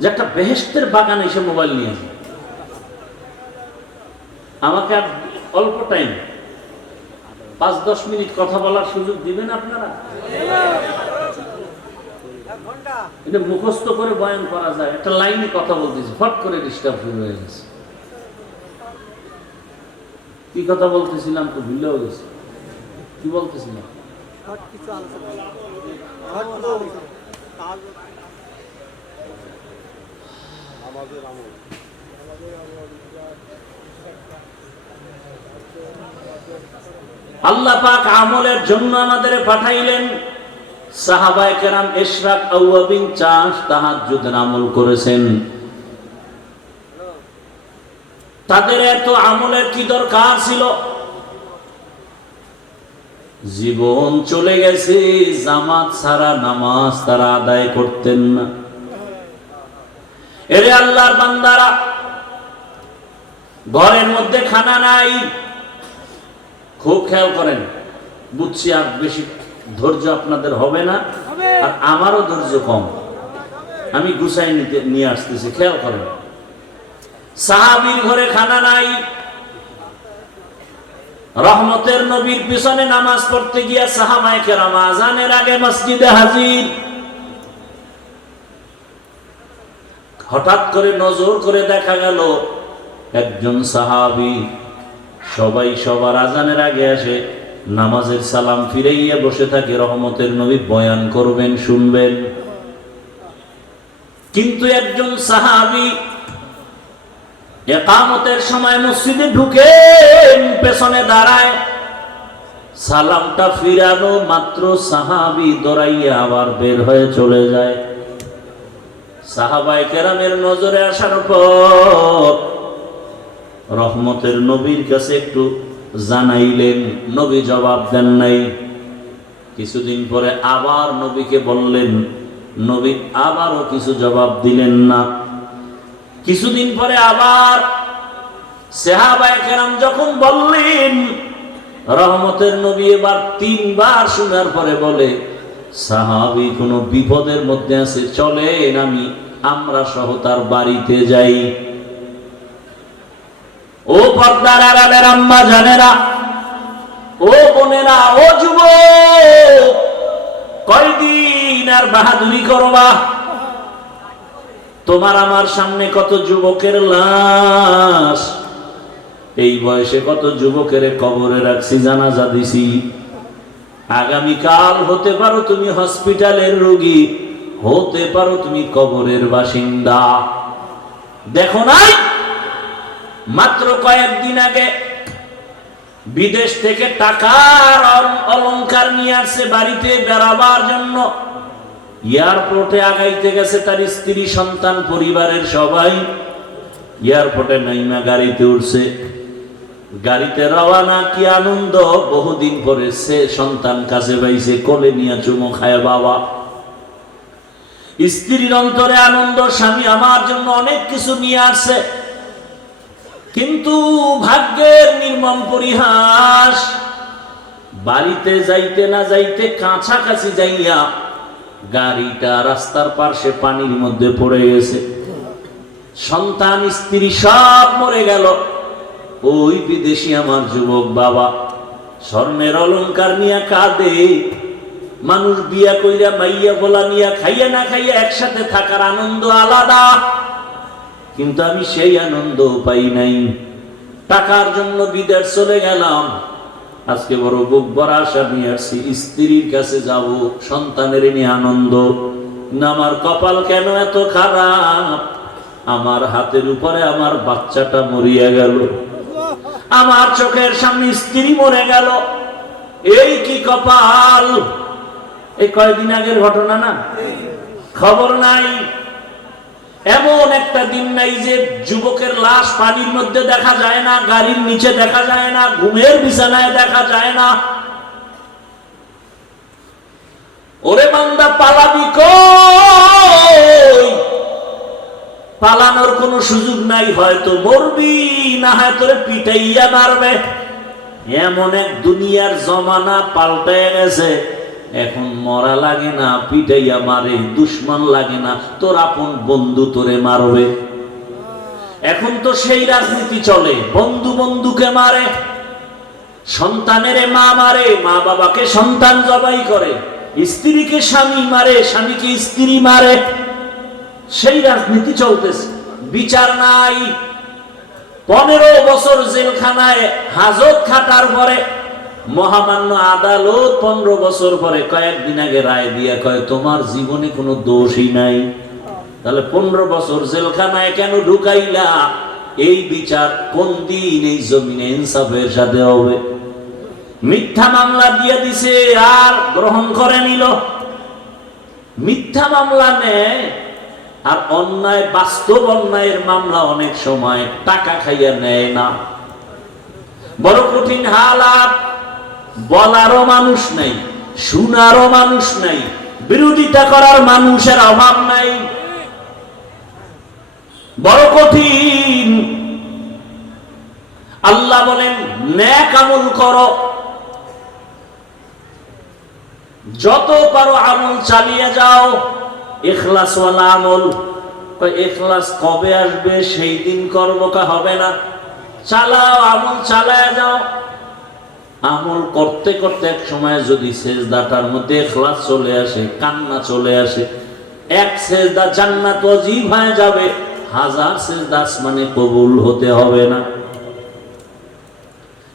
যে একটা বেহেশতের বাগানে এসে মোবাইল নিয়ে আসে। আমাকে আর অল্প টাইম 5-10 মিনিট কথা বলার সুযোগ দিবেন আপনারা? এটা মুখস্থ করে বয়ান করা যায়, একটা লাইনে কথা বলতেছি, ফট করে ডিস্টার্ব শুরু হয়ে গেছে। কি কথা বলতেছিলাম তো ভুলেও গেছে। কি বলতেছিলাম? আল্লাহ পাক আমলের জন্য আমাদের পাঠাইলেন। সাহাবায়ে কেরাম ইশরাক আওয়াবিন চাষ তাহাজ্জুদের আমল করেছেন। তাদের এত আমলের কি দরকার ছিল? জীবন চলে গেছে, জামাত ছাড়া নামাজ তারা আদায় করতেন না। এরে আল্লাহর বান্দারা, ঘরের মধ্যে খানা নাই, খুব খেয়াল করেন। বুঝছি আর বেশি ধৈর্য আপনাদের হবে না, আর আমারও ধৈর্য কম, আমি গুছাই নিয়ে আসতেছি, খেয়াল করেন। সাহাবীর ঘরে খানা নাই। রহমতের নবীর পিছনে নামাজ পড়তে গিয়া সাহাবায়ে কেরাম আযানের আগে মসজিদে হাজির। হঠাৎ করে নজর করে দেখা গেল একজন সাহাবী সবাই সবার আযানের আগে আসে, নামাজের সালাম ফিরাইয়া বসে থাকে, রহমতের নবী বয়ান করবেন, শুনবেন। কিন্তু একজন সাহাবী ইকামতের সময় মসজিদে ঢুকে পেছনে দাঁড়ায়, সালামটা ফিরানো মাত্র সাহাবী দৌড়াইয়া আবার বের হয়ে চলে যায়। সাহাবায়ে কেরামের নজরে আসার পর রহমতের নবীর কাছে একটু জানাইলেন, নবী জবাব দেন নাই। কিছুদিন পরে আবার নবীকে বললেন, নবী আবারও কিছু জবাব দিলেন না। কিছুদিন পরে আবার সাহাবায়ে কেরাম যখন বললেন, রহমতের নবী এবার 3 বার শোনার পরে বলে, সাহাবী কোনো বিপদের মধ্যে আছে, চলেন আমরা সহ তার বাড়িতে যাই। ও পর্দার আড়ালের আম্মা জানেরা, ও বোনেরা, ও যুবক, কয়দিন আর বাহাদুরি করবা? তোমার আমার সামনে কত যুবকের লাশ, এই বয়সে কত যুবকের কবরে রাখছি, জানাজা দিছি। আগামীকাল হতে পারো তুমি হসপিটালের রোগী, হতে পারো তুমি কবরের বাসিন্দা। দেখো নাই মাত্র কয়েকদিন আগে বিদেশ থেকে টাকার অলংকার নিয়ে আসছে বাড়িতে বেড়াবার জন্য, এয়ারপোর্টে আগাইতে গেছে তার স্ত্রী, সন্তান, পরিবারের সবাই। এয়ারপোর্টে নাইমা গাড়িতে উঠছে, গাড়িতে রওয়ানা, কি আনন্দ! বহুদিন পরে সে সন্তান কাছে পাইছে, কোলে নিয়ে চুমো খায় বাবা। স্ত্রীর অন্তরে আনন্দ, স্বামী আমার জন্য অনেক কিছু নিয়ে আসছে। কিন্তু ভাগ্যের নির্মম পরিহাস, বাড়িতে যাইতে না যাইতে কাছাকাছি যাইয়া গাড়িটা রাস্তার পাশে পানির মধ্যে পড়ে গেছে। সন্তান, স্ত্রী সব মরে গেল। ওই বিদেশি আমার যুবক বাবা স্বর্ণের অলংকার নিয়ে কাঁদে। মানুষ বিয়া কইরা মাইয়া বলা নিয়া খাইয়া না খাইয়া একসাথে থাকার আনন্দ আলাদা, কিন্তু আমি সেই আনন্দ পাই নাই। টাকার জন্য বিদেশ চলে গেলাম, আজকে বড় বুক ভরা আশা নিয়ে আসছি, স্ত্রীর কাছে যাব, সন্তানের নিয়ে আনন্দ। আমার কপাল কেন এত খারাপ, আমার হাতের উপরে আমার বাচ্চাটা মরিয়া গেল, আমার চোখের সামনে স্ত্রী মরে গেল, এই কি কপাল! এই কয়েকদিন আগের ঘটনা না, খবর নাই। এমন একটা দিন নাই যে যুবকের লাশ পানির মধ্যে দেখা যায় না, গাড়ির নিচে দেখা যায় না, ঘুমের বিছানায় দেখা যায় না। ওরে বান্দা, পালাবি কই? পালানোর কোনো সুযোগ নাই, হয়তো মরবি, না হয় তোরে পিটাইয়া মারবে। এমন এক দুনিয়ার জমানা পাল্টে গেছে, এখন মরা লাগে না, পিটাইয়া মারে। দুশ্মন লাগে না, তোর আপন বন্ধু তোরে মারবে। এখন তো সেই রাজনীতি চলে, বন্ধু বন্ধুকে মারে, সন্তানের মা মারে, মা বাবাকে সন্তান জবাই করে, স্ত্রীকে স্বামী মারে, স্বামীকে স্ত্রী মারে। সেই রাজনীতি চলতেছে, বিচার নাই। 15 বছর জেলখানায় হাজত খাটার পরে মহামান্য আদালত 15 বছর পরে কয়েকদিন আগে রায় দিয়া কয়, তোমার জীবনে কোনো দোষই নাই। তাহলে 15 বছর জেলখানায় কেন ঢুকাইলা? এই বিচার কোন দিন এই জমিনে ইনসাফের সাথে হবে? মিথ্যা মামলা দিয়ে দিছে আর গ্রহণ করে নিল। মিথ্যা মামলা নেয় আর অন্যায়, বাস্তব অন্যায়ের মামলা অনেক সময় টাকা খাইয়া নেয় না। বড় কঠিন হালাত, বলারও মানুষ নাই, শুনারও মানুষ নাই, বিরোধিতা করার মানুষের অভাব নাই। বড় কঠিন। আল্লাহ বলেন নেক আমল করো, যত পারো আমল চালিয়ে যাও, ইখলাস ওয়ালা আমল। ইখলাস কবে আসবে? সেই দিন করবো কা হবে না? চালাও, আমল চালায় যাও। আমল করতে করতে এক সময় যদি সেজদাটার মধ্যে ইখলাস চলে আসে, কান্না চলে আসে, এক সেজদা জান্নাত ওয়াজিব হয়ে যাবে, 1000 সেজদা আসমানে কবুল হতে হবে না।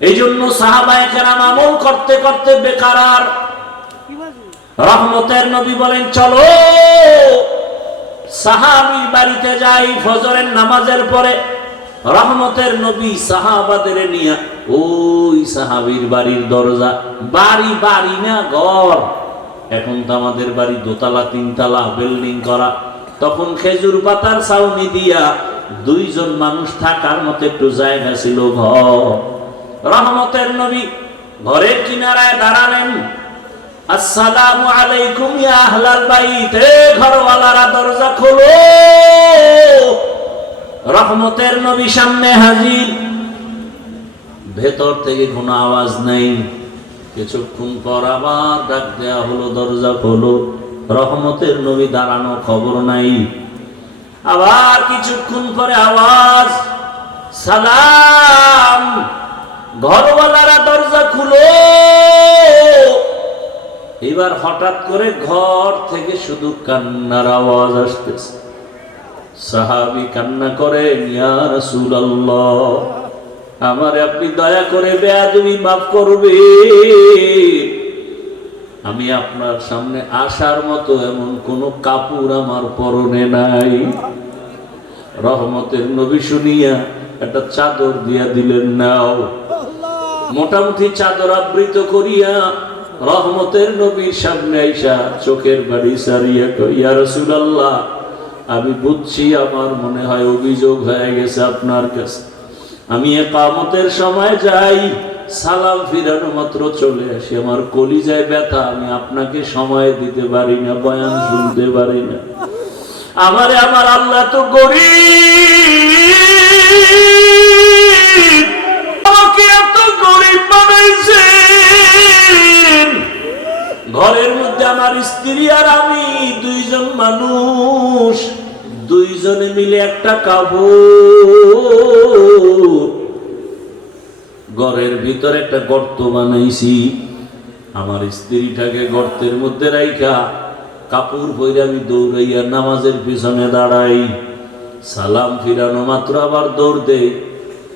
এই জন্য সাহাবায়ে কেরাম আমল করতে করতে বেকারার। রহমতের নবী বলেন চলো সাহাবীর বাড়িতে যাই ফজরের নামাজের পরে। রহমতের নবী সাহাবাদের নিয়ে ওই সাহাবীর বাড়ির দরজা, বাড়ি বাড়ি না ঘর, এখন তো আমাদের বাড়ি দোতলা তিনতলা বিল্ডিং করা, তখন খেজুর পাতার ছাউনি দিয়া 2 জন মানুষ থাকার মতো একটু জায়গা ছিল ঘর। রহমতের নবী ঘরের কিনারায় দাঁড়ালেন, আসসালামু আলাইকুম ইয়া আহলাল বাইত, এ ঘরওয়ালারা দরজা খোলো। রহমতের নবী সামনে হাজির, ভেতর থেকে কোনো আওয়াজ নাই। কিছুক্ষণ পর আবার ডাক দেয়া হলো, দরজা খোলো। রহমতের নবী দাঁড়ানো, খবর নাই। আবার কিছুক্ষণ পরে আওয়াজ, সালাম। ঘরওয়ালারা দরজা খুলো। এবার হঠাৎ করে ঘর থেকে শুধু কান্নার আওয়াজ আসতেছে। সাহাবী কান্না করেন, ইয়া রাসূলুল্লাহ, আমারে আপনি দয়া করে বেয়াদবি মাফ করবে, আমি আপনার সামনে আসার মতো এমন কোন কাপড় আমার পরনে নাই। রহমতের নবী শুনিয়া একটা চাদর দিয়া দিলেন, নাও। মোটামুটি চাদর আবৃত করিয়া রহমতের নবীর সামনে আইসা চোখের বাড়ি সারিয়া কই, ইয়া রাসূলুল্লাহ, আমি বুঝছি আমার মনে হয় অভিযোগ হয়ে গেছে আপনার কাছে। আমি ইকামতের সময় যাই, সালাম ফিরানো মাত্র চলে আসি, আমার কলিজায় ব্যথা, আমি আপনাকে সময় দিতে পারি না, বয়ান শুনতে পারি না। আমারে আমার আল্লাহ তো গরীব, আমাকে এত গরীব বানাইছেন। ঘরের মধ্যে আমার স্ত্রী আর আমি 2 জন মানুষ, 2 জনে মিলে একটা কাপড়। ঘরের ভিতরে একটা গর্ত বানাইছি, আমার স্ত্রীটাকে গর্তের মধ্যে রাইখা কাপড় পরে আমি দৌড়াইয়া নামাজের পিছনে দাঁড়াই। সালাম ফিরানো মাত্র আবার দৌড় দেই,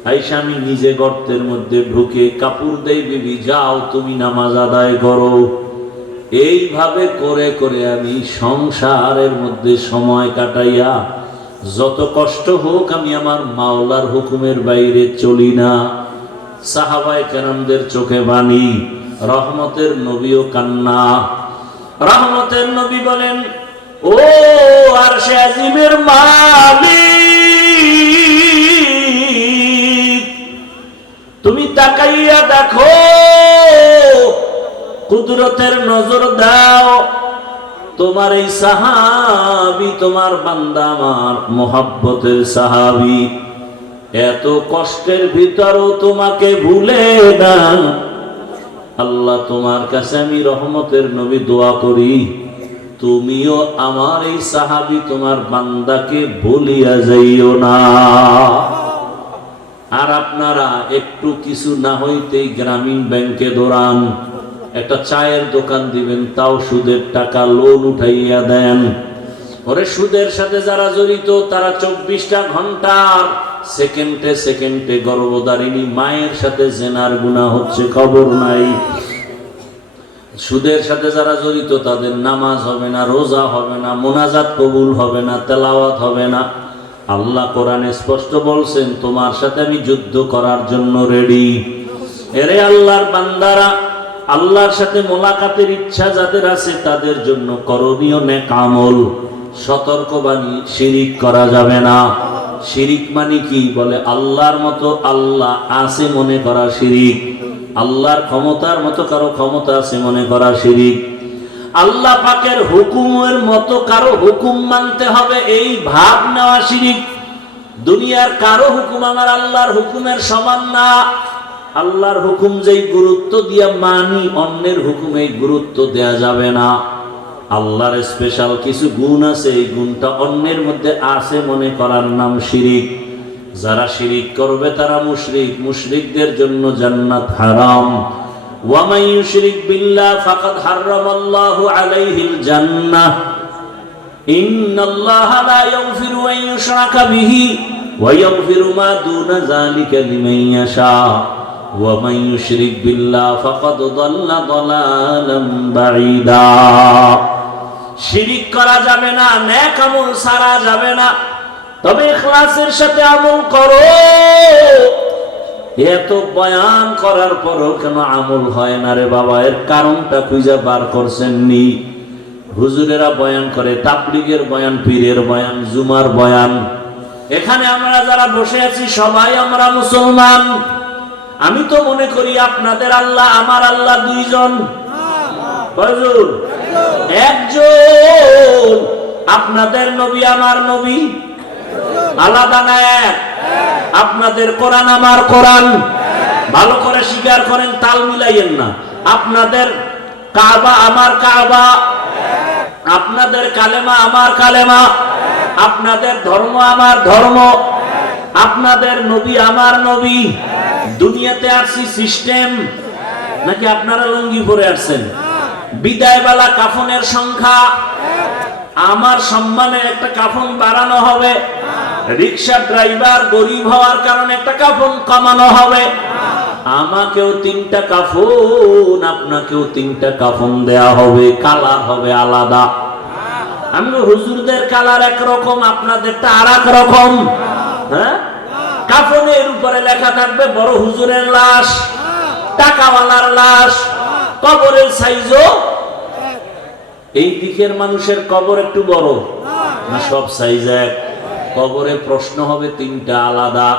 আইসা আমি নিজে গর্তের মধ্যে ঢুকে কাপড় দেই, বিবি যাও তুমি নামাজ আদায় করো। এইভাবে করে করে আমি সংসারের মধ্যে সময় কাটাইয়া, যত কষ্ট হোক আমি আমার মাওলার হুকুমের বাইরে চলি না। সাহাবায়ে কেরামদের চোখে পানি, রহমতের নবীও কান্না। রহমতের নবী বলেন, ও আরশে আজিমের মালিক, তুমি তাকাইয়া দেখো, কুদরতের নজর দাও, তোমার এই সাহাবী, তোমার বান্দা আমার মোহাব্বতের সাহাবী, এত কষ্টের ভিতরও তোমাকে ভুলে না। আল্লাহ তোমার কাছে আমি রহমতের নবী দোয়া করি, তুমিও আমার এই সাহাবী তোমার বান্দাকে ভুলিয়া যাইও না। আর আপনারা একটু কিছু না হইতেই গ্রামীণ ব্যাংকে দৌড়ান, একটা চায়ের দোকান দিবেন, তাও সুদের টাকা লোন উঠাইয়া দেন। ওরে সুদের সাথে যারা জড়িত তারা 24টা ঘন্টার সেকেন্ডে সেকেন্ডে গর্ভধারিণী মায়ের সাথে জেনার গুনাহ হচ্ছে, খবর নাই। সুদের সাথে যারা জড়িত তাদের নামাজ হবে না, রোজা হবে না, মোনাজাত কবুল হবে না, তেলাওয়াত হবে না। আল্লাহ কোরআনে স্পষ্ট বলছেন, তোমার সাথে আমি যুদ্ধ করার জন্য রেডি। এরে আল্লাহর বান্দারা, আল্লাহর সাথে মোলাকাতের ইচ্ছা যাদের আছে তাদের জন্য করণীয় নেক আমল। সতর্কবাণী, শিরিক করা যাবে না। শিরিক মানে কি? বলে আল্লাহর মতো আল্লাহ আছে মনে করা শিরিক। আল্লাহর ক্ষমতার মতো কারো ক্ষমতা আছে মনে করা শিরিক। আল্লাহ পাকের হুকুমের মতো কারো হুকুম মানতে হবে এই ভাব নেওয়া শিরিক। দুনিয়ার কারো হুকুম আমার আল্লাহর হুকুমের সমান না। আল্লাহর হুকুম যেই গুরুত্ব দিয়া মানি, অন্যের হুকুমে গুরুত্ব দেয়া যাবে না। আল্লাহর স্পেশাল কিছু গুণ আছে, এই গুণটা অন্যের মধ্যে আছে মনে করার নাম শিরিক। যারা শিরিক করবে তারা মুশরিক। মুশরিকদের জন্য জান্নাত হারাম। ওয়া মান ইউশরিক বিল্লাহ ফাকাদ হারামাল্লাহু আলাইহিল জান্নাহ। ইন্নাল্লাহা লা ইয়াগফিরু আন ইউশরাকা বিহি ওয়া ইয়াগফিরু মা দুনা যালিকা লিমান ইয়াশা। ওয়া মান ইউশরিক বিল্লাহ ফাকাদ দাল্লা দালালান বাঈদা। শিরিক করা যাবে না, নেক আমল ছাড়া যাবে না, তবে ইখলাসের সাথে আমল করো। এত বয়ান করার পরও কেন আমল হয় না রে বাবা? এর কারণটা খুঁজে বার করছেন নি? হুজুরেরা বয়ান করে, তাবলীগের বয়ান, পীরের বয়ান, জুমার বয়ান। এখানে আমরা যারা বসে আছি সবাই আমরা মুসলমান। আমি তো মনে করি আপনাদের আল্লাহ আমার আল্লাহ দুইজন। হুজুর একজন। আপনাদের নবী আমার নবী আলাদা না এক? আপনাদের কোরআন আমার কোরআন। ভালো করে স্বীকার করেন, তাল মিলাইয়েন না। আপনাদের কাবা আমার কাবা, আপনাদের কালেমা আমার কালেমা, আপনাদের ধর্ম আমার ধর্ম, আপনাদের নবী আমার নবী। দুনিয়াতে আসছি সিস্টেম নাকি আপনারা লুঙ্গি পরে আসছেন? বিদায়বেলা কাফনের সংখ্যা, আমার সম্মানে একটা কাফন বাড়ানো হবে। রিক্সা ড্রাইভার গরিব হওয়ার কারণে একটা কাফন কমানো হবে। আমাকেও 3টা কাফন, আপনাকেও 3টা কাফন দেয়া হবে। কালার হবে আলাদা। আমি হুজুরদের কালার একরকম, আপনাদেরটা আর এক রকম। হ্যাঁ, কাফনের উপরে লেখা থাকবে বড় হুজুরের লাশ, টাকাওয়ালার লাশ। কবরের সাইজও এই দিকের মানুষের কবর একটু বড় না সব সাইজ এক? কবরে প্রশ্ন হবে 3টা আলাদা।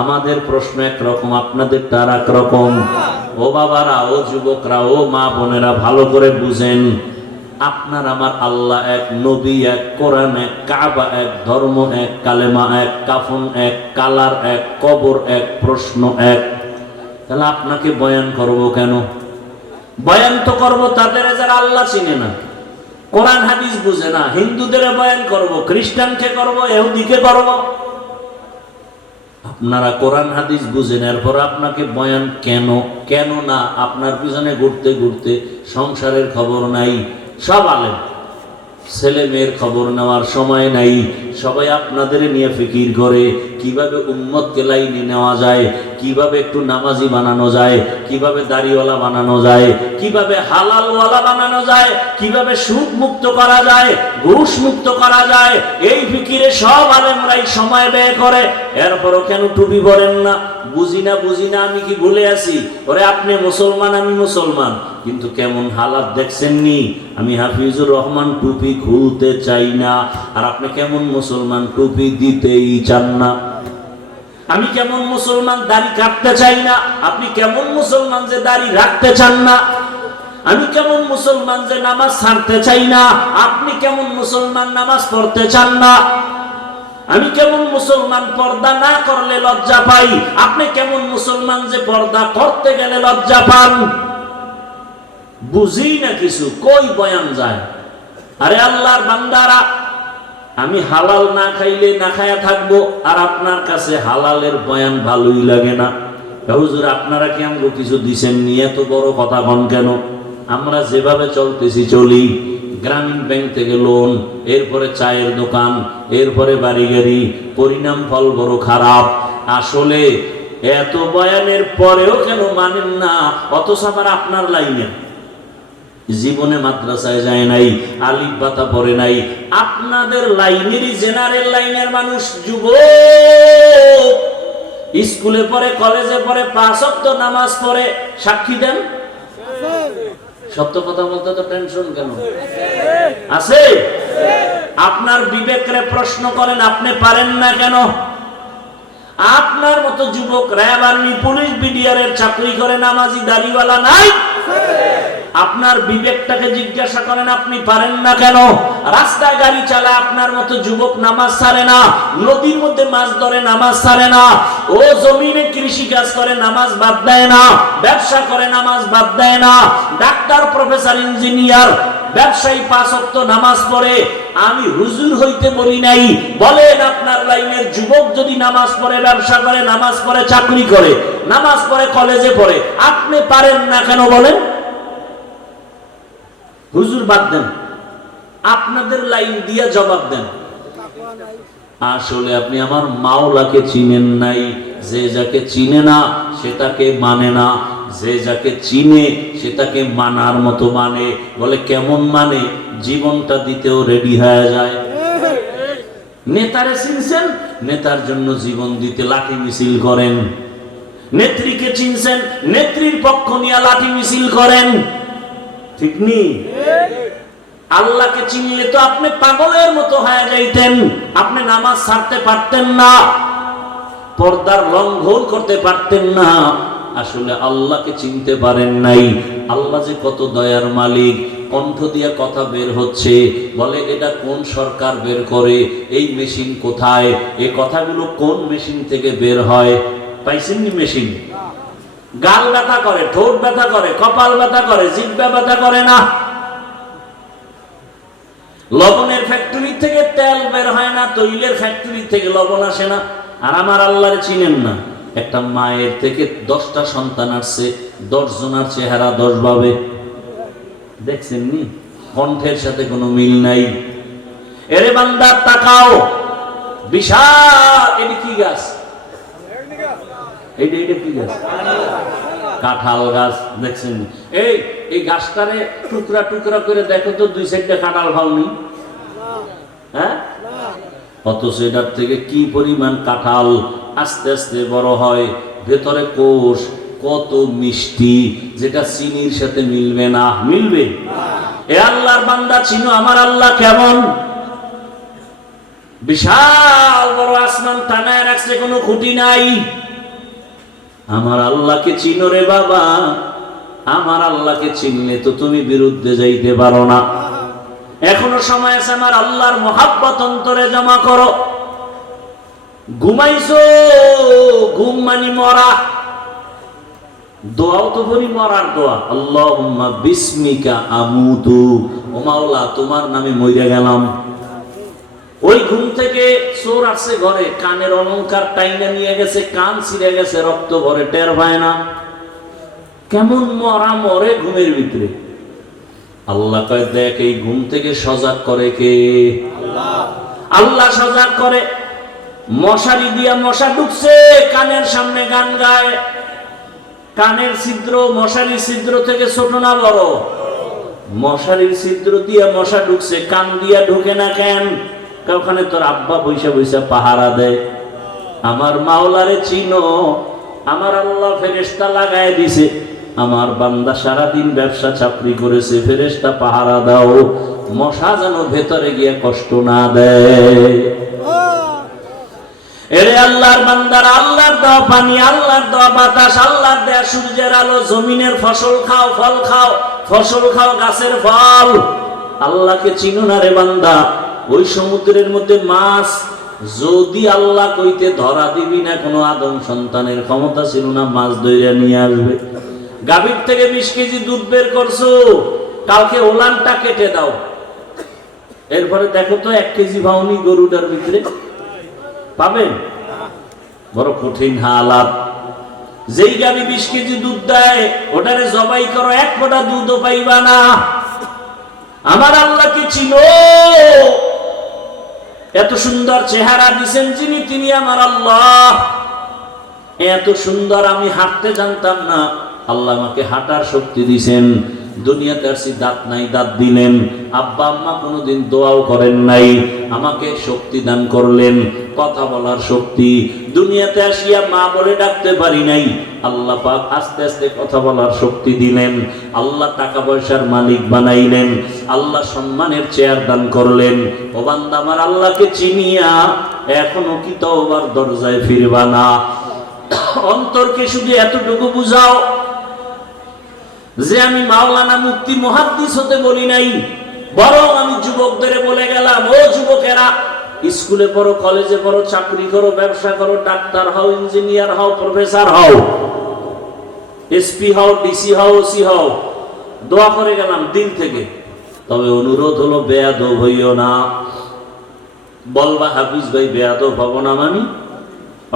আমাদের প্রশ্ন একরকম, আপনাদের তার একরকম। ও বাবারা, ও যুবকরা, ও মা বোনেরা, ভালো করে বুঝেন। আপনার আমার আল্লাহ এক, নবী এক, কোরআন এক, কাবা এক, ধর্ম এক, কালেমা এক, কাফন এক, কালার এক, কবর এক, প্রশ্ন এক। তাহলে আপনাকে বয়ান করব কেন? বয়ান তো করবো তাদের যারা আল্লাহ চিনে না, কোরআন হাদিস বুঝে না। হিন্দুদের বয়ান করব, খ্রিস্টানকে করব, ইহুদিকে করব। আপনারা কোরআন হাদিস বুঝেন, এরপর আপনাকে বয়ান কেন? কেন না? আপনার পিছনে ঘুরতে ঘুরতে সংসারের খবর নাই। সব আলেম, ছেলে মেয়ের খবর নেওয়ার সময় নাই। সবাই আপনাদের নিয়ে ফিকির করে কিভাবে উম্মতকে লাইনে নেওয়া যায়, কিভাবে একটু নামাজি বানানো যায়, কিভাবে দাড়িওয়ালা বানানো যায়, কিভাবে হালালওয়ালা বানানো যায়, কিভাবে সুদ মুক্ত করা যায়, ঘুষ মুক্ত করা যায়। এই ফিকিরে সব আলেমরাই সময় ব্যয় করে। এরপরও কেন টুপি পরেন না? বুঝি না, বুঝি না, আমি কি ভুলে আছি? ওরে আপনি মুসলমান, আমি মুসলমান, কিন্তু কেমন হালাত দেখছেন নি? আমি হাফিজুর রহমান টুপি খুলতে চাই না, আর আপনি কেমন মুসলমান টুপি দিতেই চান না। আমি কেমন মুসলমান দাড়ি কাটতে চাই না, আপনি কেমন মুসলমান যে দাড়ি রাখতে চান না। আমি কেমন মুসলমান যে নামাজ ছাড়তে চাই না, আপনি কেমন মুসলমান নামাজ পড়তে চান না। আমি কেমন মুসলমান পর্দা না করলে লজ্জা পাই, আপনি কেমন মুসলমান যে পর্দা করতে গেলে লজ্জা পান। বুঝি না কিছু, কই বয়ান যায়? আরে আল্লাহর বান্দারা, আমি হালাল না খাইলে না খায়া থাকবো, আর আপনার কাছে হালালের বয়ান ভালোই লাগে না। হুজুর আপনারা কি আমাকে কিছু দিছেন নি? এত বড় কথা কন কেন? আমরা যেভাবে চলতেছি চলি। গ্রামীণ ব্যাংক থেকে লোন, এরপরে চায়ের দোকান, এরপরে বাড়ি গাড়ি, পরিণাম ফল বড় খারাপ। আসলে এত বয়ানের পরেও কেন মানেন না? অথচ আবার আপনার লাইনে জীবনে মাদ্রাসায় যায় নাই, আলিফ বাতা পড়ে নাই। আপনাদের লাইনেরই জেনারেল লাইনের মানুষ, যুবক স্কুলে পড়ে, কলেজে পড়ে, 5 ওয়াক্ত নামাজ পড়ে, সাক্ষী দেন। সত্য কথা বলতে তো টেনশন কেন আছে? আপনার বিবেকরে প্রশ্ন করেন, আপনি পারেন না কেন? আপনার মতো যুবক র্যাব, আর্মি, পুলিশ, বিডিআর এর চাকরি করে, নামাজি দাড়িওয়ালা নাই? আপনার বিবেকটাকে জিজ্ঞাসা করেন, আপনি পারেন না কেন? রাস্তায় গাড়ি চালায় আপনার মতো যুবক নামাজ ছাড়ে না, নদীর মধ্যে মাছ ধরে নামাজ ছাড়ে না, ও জমিনে কৃষি কাজ করে নামাজ বাদ দেয় না, ব্যবসা করে নামাজ বাদ দেয় না, ডাক্তার, প্রফেসর, ইঞ্জিনিয়ার, ব্যবসায়ী 5 ওয়াক্ত নামাজ পড়ে। আমি হুজুর হইতে বলি নাই, বলেন আপনার লাইনের যুবক যদি নামাজ পড়ে, ব্যবসা করে, নামাজ পড়ে, চাকরি করে, নামাজ পড়ে, কলেজে পড়ে, আপনি পারেন না কেন বলেন? হুজুর বাদ দেন, আপনাদের লাইন দিয়ে জবাব দেন। আসলে আপনি আমার মাওলাকে চিনেন নাই। যে যাকে চিনে না সেটাকে মানে না, যে যাকে চিনে সেটাকে মানার মতো মানে। বলে কেমন মানে? জীবনটা দিতেও রেডি হয়ে যায়। নেতারে চিনছেন, নেতার জন্য জীবন দিতে লাঠি মিছিল করেন। নেত্রীকে চিনছেন, নেত্রীর পক্ষ নিয়ে লাঠি মিছিল করেন। ঠিক নি? আল্লাহকে চিনলে তো আপনি পাগলের মতো হয়ে যাইতেন, আপনি নামাজ ছাড়তে পারতেন না, পর্দার লঙ্ঘন করতে পারতেন না। আসলে আল্লাহকে চিনতে পারেন নাই। আল্লাহ যে কত দয়ার মালিক। কণ্ঠ দিয়ে কথা বের হচ্ছে, বলে এটা কোন সরকার বের করে, এই মেশিন কোথায়, এই কথাগুলো কোন মেশিন থেকে বের হয়? পাইছেন নি মেশিন? গাল ব্যথা করে, ঠোঁট ব্যথা করে, কপাল ব্যথা করে, জিহ্বা ব্যথা করে না। লবণের ফ্যাক্টরি থেকে তেল বের হয় না, তৈলের ফ্যাক্টরি থেকে লবণ আসে না। আর আমার আল্লাহরে চিনেন না। একটা মায়ের থেকে 10টা সন্তান আসছে, 10 জনের চেহারা 10 ভাবে। দেখছেন নি? কণ্ঠের সাথে কোনো মিল নাই। এরে বান্দা তাকাও, বিশাল, এটা কি গাছ? এইটা কি গাছ? কাঁঠাল গাছ। দেখছেন? এই গাছটারে টুকরা টুকরা করে দেখো তো, 2 সাইডে কাঁঠাল ভাঙনি, হ্যাঁ? অথচ এটার থেকে কি পরিমাণ কাঁঠাল আস্তে আস্তে বড় হয়, ভেতরে কোষ কত মিষ্টি, যেটা চিনির সাথে মিলবে না। মিলবে? এ আল্লাহর বান্দা চিনো আমার আল্লাহ কেমন? বিশাল বড় আসমান টানায় রাখছে, কোনো খুঁটি নাই। আমার আল্লাহকে চিনো রে বাবা। আমার আল্লাহকে চিনলে তো তুমি বিরুদ্ধে যাইতে পারো না। এখনো সময় আছে, আমার আল্লাহর মহাব্বত অন্তরে জমা করো। ঘুমাইছো, ঘুম মানে মরা। দোয়াও তো বলি মরার দোয়া, আল্লাহুম্মা বিসমিকা আমুতু, ও মাওলা তোমার নামে মইরা গেলাম। ওই ঘুম থেকে চোর আসছে ঘরে, কানের অলংকার টাইনা নিয়ে গেছে, কান ছিঁড়ে গেছে, রক্ত ভরে, টের পায় না। কেমন মরা মরে ঘুমের ভিতরে। আল্লাহ কয় দেখ, এই ঘুম থেকে সজাগ করে কে? আল্লাহ সজাগ করে। মশারি দিয়া মশা ঢুকছে, কানের সামনে গান গায়। কানের ছিদ্র মশারির ছিদ্র থেকে ছোট না বড়? মশারির ছিদ্র দিয়া মশা ঢুকছে, কান দিয়া ঢুকে না কেন? ওখানে তোর আব্বা বৈশা বৈশা পাহারা দেয়। আমার মাওলারে চিনো? আমার আল্লাহ ফেরেশতা লাগায় দিছে। আমার বান্দা সারাদিন ব্যবসা চাকরি করেছে, ফেরেশতা পাহারা দাও, মশা যেন ভেতরে গিয়ে কষ্ট না দেয়। এরে আল্লাহর বান্দারা, আল্লাহর দেওয়া পানি, আল্লাহর দেওয়া বাতাস, আল্লাহর দেওয়া সূর্যের আলো, জমিনের ফসল খাও, ফল খাও, ফসল খাও, গাছের ফল। আল্লাহকে চিনো না রে বান্দা? ওই সমুদ্রের মধ্যে মাছ যদি আল্লাহ কইতে ধরা দিবি না, কোনো আদম সন্তানের ক্ষমতা ছিল না মাছ ধরে নিয়ে আসবে। গাভীর থেকে 20 কেজি দুধ বের করছো, কালকে ওলানটা কেটে দাও, এরপরে দেখো তো 1 কেজি ভাউনি গরুটার ভিতরে পাবেন? বড় কঠিন হালাত। যেই গাভী 20 কেজি দুধ দেয়, ওটারে জবাই করো, 1 ফোঁটা দুধও পাইবা না। আমার আল্লাহকে চিনো? এত সুন্দর চেহারা দিছেন যিনি, তিনি আমার আল্লাহ। এত সুন্দর আমি হাঁটতে জানতাম না, আল্লাহ আমাকে হাঁটার শক্তি দিছেন। দুনিয়াতে আসছি, দাঁত নাই, দাঁত দিলেন। আব্বা আম্মা কোনোদিন দোয়াও করেন নাই, আমাকে শক্তি দান করলেন, কথা বলার শক্তি। দুনিয়াতে আসিয়া মা বলে ডাকতে পারি নাই, আল্লাহ পাক আস্তে আস্তে কথা বলার শক্তি দিলেন। আল্লাহ টাকা পয়সার মালিক বানাইলেন, আল্লাহ সম্মানের চেয়ার দান করলেন। ও বান্দা আমার, আল্লাহকে চিনিয়া এখনো কি তওবার দরজায় ফিরবা না? অন্তরকে শুধু এতটুকু বুঝাও যে আমি মাওলানা মুফতি মুহাদ্দিস হতে বলি নাই, বরং আমি যুবকদের বলে গেলাম, ও যুবকেরা, স্কুলে পড়ো, কলেজে পড়ো, চাকরি করো, ব্যবসা করো, ডাক্তার হও, ইঞ্জিনিয়ার হও, প্রফেসর হও, এসপি হও, ডিসি হও, ওসি হও, দোয়া করে গেলাম দিল থেকে। তবে অনুরোধ হলো, বেয়াদব হইও না। বলবা হাফিজ ভাই বেয়াদব হব না মানে?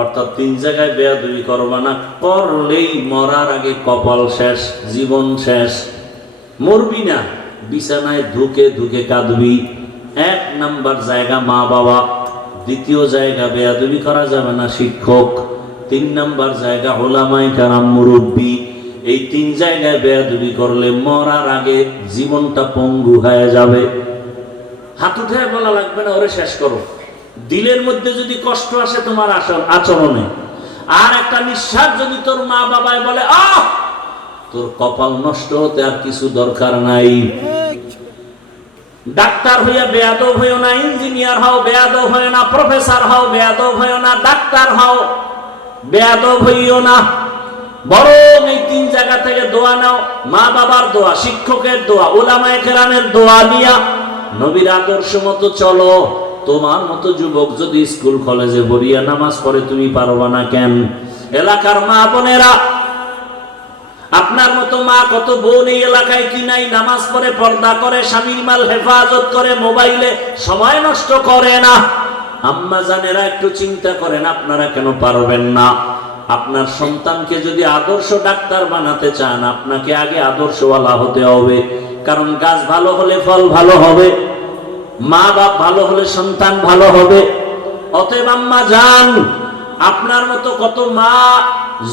অর্থাৎ 3 জায়গায় বেয়াদবি করবা না, করলেই মরার আগে কপাল শেষ, জীবন শেষ। মরবি না, বিছানায় ধুকে ধুকে কাঁদবি। 1 নাম্বার জায়গা মা বাবা, 2য় জায়গা বেয়াদবি করা যাবে না শিক্ষক, 3 নাম্বার জায়গা ওলামায়ে কেরাম মুরব্বী। এই 3 জায়গায় বেয়াদবি করলে মরার আগে জীবনটা পঙ্গু হয়ে যাবে। হাত উঠে বলা লাগবে না, ওরে শেষ করো। দিলের মধ্যে যদি কষ্ট আসে তোমার আচরণে, আর একটা নিঃশ্বাস যদি তোর মা বাবায় বলে, আহ, তোর কপাল নষ্ট হতে আর কিছু দরকার নাই। ডাক্তার হইয়া বেয়াদব হইও না, ইঞ্জিনিয়ার হও বেয়াদব হইও না, প্রফেসর হও বেয়াদব হইও না, ডাক্তার হও বেয়াদব হইও না। বরং এই 3 জায়গা থেকে দোয়া নাও, মা বাবার দোয়া, শিক্ষকের দোয়া, উলামায়ে কেরামের দোয়া নিয়া নবীর আদর্শ মতো চলো। তোমার মতো যুবক যদি স্কুল কলেজে বরিয়া নামাজ পড়ে, তুমি পারবা না কেন? এলাকার মা বোনেরা, আপনার মতো মা কত বোন এই এলাকায় কি নাই? নামাজ পড়ে, পর্দা করে, স্বামীর মাল হেফাজত করে, মোবাইলে সময় নষ্ট করে না। আম্মা জানেরা একটু চিন্তা করেন, আপনারা কেন পারবেন না? আপনার সন্তানকে যদি আদর্শ ডাক্তার বানাতে চান, আপনাকে আগে আদর্শওয়ালা হতে হবে। কারণ গাছ ভালো হলে ফল ভালো হবে, মা বাপ ভালো হলে সন্তান ভালো হবে। অতএব আম্মা জান, আপনার মতো কত মা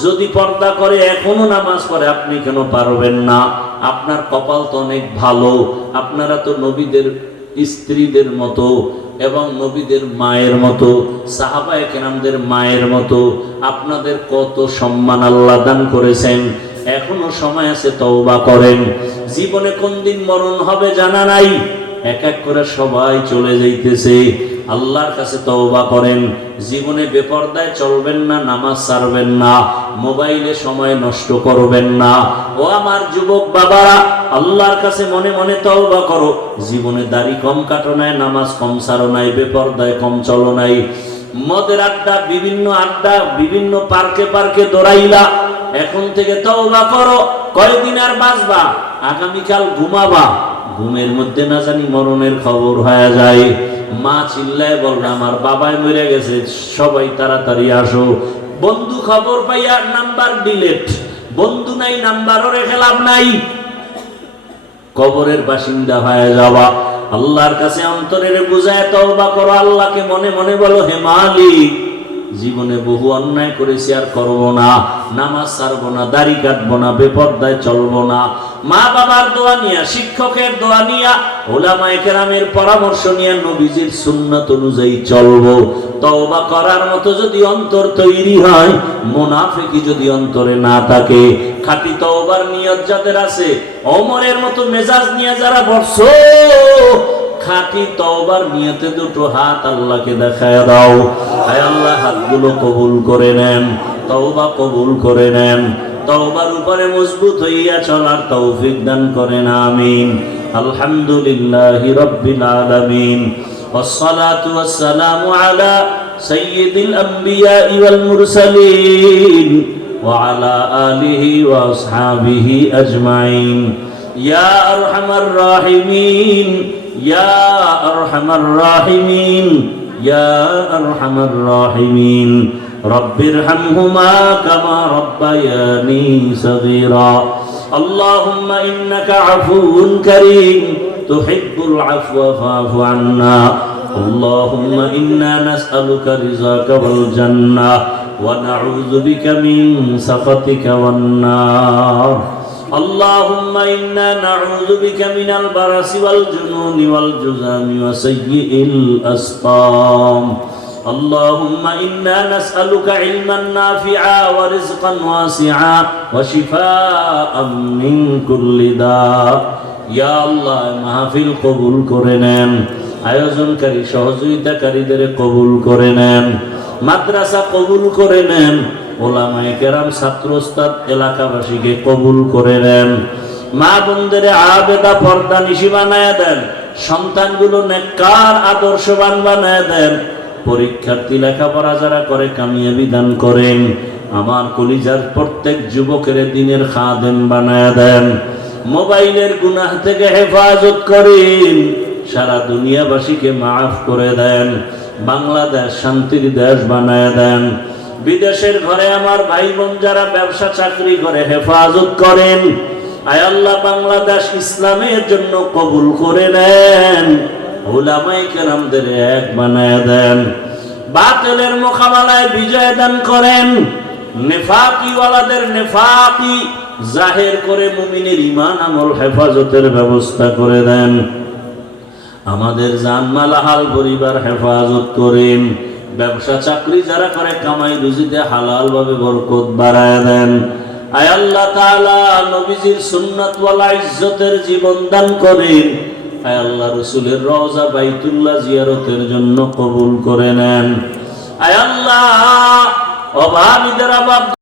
যদি পর্দা করে, এখনো নামাজ পড়ে, আপনি কেন পারবেন না? আপনার কপাল তো অনেক ভালো, আপনারা তো নবীদের স্ত্রীদের মতো এবং নবীদের মায়ের মতো, সাহাবায়ে কেরামদের মায়ের মতো। আপনাদের কত সম্মান আল্লাহ দান করেছেন। এখনো সময় আছে, তওবা করেন। জীবনে কোন দিন মরণ হবে জানা নাই, এক এক করে সবাই চলে যাইতেছে। আল্লাহর কাছে তওবা করেন। জীবনে বেপরদায় চলবেন না, নামাজ ছাড়বেন না, মোবাইলে সময় নষ্ট করবেন না। ও আমার যুবক বাবারা, আল্লাহর কাছে মনে মনে তওবা করো। জীবনে দাড়ি কম কাটো নাই, নামাজ কম ছাড়ো নাই, বেপরদায় কম চলো নাই, মদের আড্ডা, বিভিন্ন পার্কে পার্কে দৌড়াইলা। এখন থেকে তওবা করো। কয়দিন আর বাঁচবা? আগামীকাল ঘুমাবা, ঘুমের মধ্যে না জানি মরণের খবর হয়ে যায়। মা চিল্লায় বলবে, আমার বাবাই মরে গেছে, সবাই তাড়াতাড়ি আসো। বন্ধু খবর পাইয়া নাম্বার ডিলেট, বন্ধু নাই, নাম্বারও রেখে লাভ নাই, কবরের বাসিন্দা হয়ে যাওয়া। আল্লাহর কাছে অন্তরের বুঝায় তওবা করো। আল্লাহকে মনে মনে বলো, হে মালিক, জীবনে বহু অন্যায় করেছি, আর করবো না, নামাজ ছাড়বো না, দাড়ি কাটবো না, বেপরদায় চলবো না। মা বাবার দোয়া নিয়া, শিক্ষকের দোয়া নিয়া, উলামায়ে কেরামের পরামর্শ নিয়া, নবীজির সুন্নাত অনুযায়ী চলবো। তওবা করার মতো যদি অন্তর তৈরি হয়, মুনাফিকি যদি অন্তরে না থাকে, খাঁটি তওবার নিয়ত যাদের আছে, ওমরের মতো মেজাজ নিয়ে যারা বসছো, খাঁটি তওবার নিয়তে দুটো হাত আল্লাহকে দেখায় দাও। আয় আল্লাহ, হাতগুলো কবুল করে নেন, তওবা কবুল করে নেন, তওবার উপরে মজবুত হইয়া চলার তৌফিক দান করেন, আমিন। আলহামদুলিল্লাহি রাব্বিল আলামিন, ওয়াসসালাতু ওয়াসসালামু আলা সাইয়্যিদিল আমবিয়া ওয়াল মুরসালিন ওয়া আলা আলিহি ওয়া আসহাবিহি আজমাইন। ইয়া আরহামার রাহিমিন, ইয়া আরহামার রাহিমিন, ইয়া আরহামার রাহিমিন। রব্বিরহামহুমা কামা রব্বায়ানি সগীরা। আল্লাহুম্মা ইন্নাকা আফুউন কারীম তুহিব্বুল আফওয়া ফা'ফু আন্না। আল্লাহুম্মা ইন্না নাসআলুকা রিযাকা ওয়াল জান্নাহ ওয়া নাউযু বিকা মিন সাখাতিকা ওয়ান নার। اللهم إنا نعوذ بك من البرص والجنون والجذام وسيء الأسقام اللهم إنا نسألك علما نافعا ورزقا واسعا وشفاء من كل داء يا الله মাহফিল কবুল করে নেন আয়োজনকারী সহযোগিতাকারীদের কবুল করে নেন মাদ্রাসা কবুল করে নেন ওলামায়ে কেরাম ছাত্র ওস্তাদ এলাকাবাসীকে কবুল করে নেন মা বোনদের আবেদা পর্দা নিশি বানায় দেন সন্তানগুলো নেককার আদর্শবান বানায় দেন পরীক্ষার্থী লেখাপড়া যারা করে কামিয়াবি দান করেন আমার কলিজার প্রত্যেক যুবকের দিনের খাদেম বানায় দেন মোবাইলের গুনাহ থেকে হেফাজত করেন সারা দুনিয়াবাসীকে মাফ করে দেন বাংলাদেশ শান্তির দেশ বানায় দেন বিদেশের ঘরে আমার ভাই বোন যারা ব্যবসা চাকরি করে হেফাজত করেন আয় আল্লাহ বাংলাদেশ ইসলামের জন্য কবুল করে নেন উলামায়ে কেরামদের এক বানায় দেন বাতিলের মোকাবেলায় বিজয় দান করেন নেফাকি ওয়ালাদের নেফাকি জাহির করে মুমিনের ঈমান আমল হেফাজতের ব্যবস্থা করে দেন আমাদের জানমাল হাল পরিবার হেফাজত করেন ব্যবসা চাকরি যারা করে কামাই রুজিতে হালাল ভাবে বরকত বাড়ায় দেন আয় আল্লাহ তাআলা নবীজির সুন্নাত ওয়ালা ইজ্জতের জীবন দান করেন আয় আল্লাহ রাসূলের রওজা বাইতুল্লাহ জিয়ারতের জন্য কবুল করে নেন আয় আল্লাহ অভাবীদের অভাব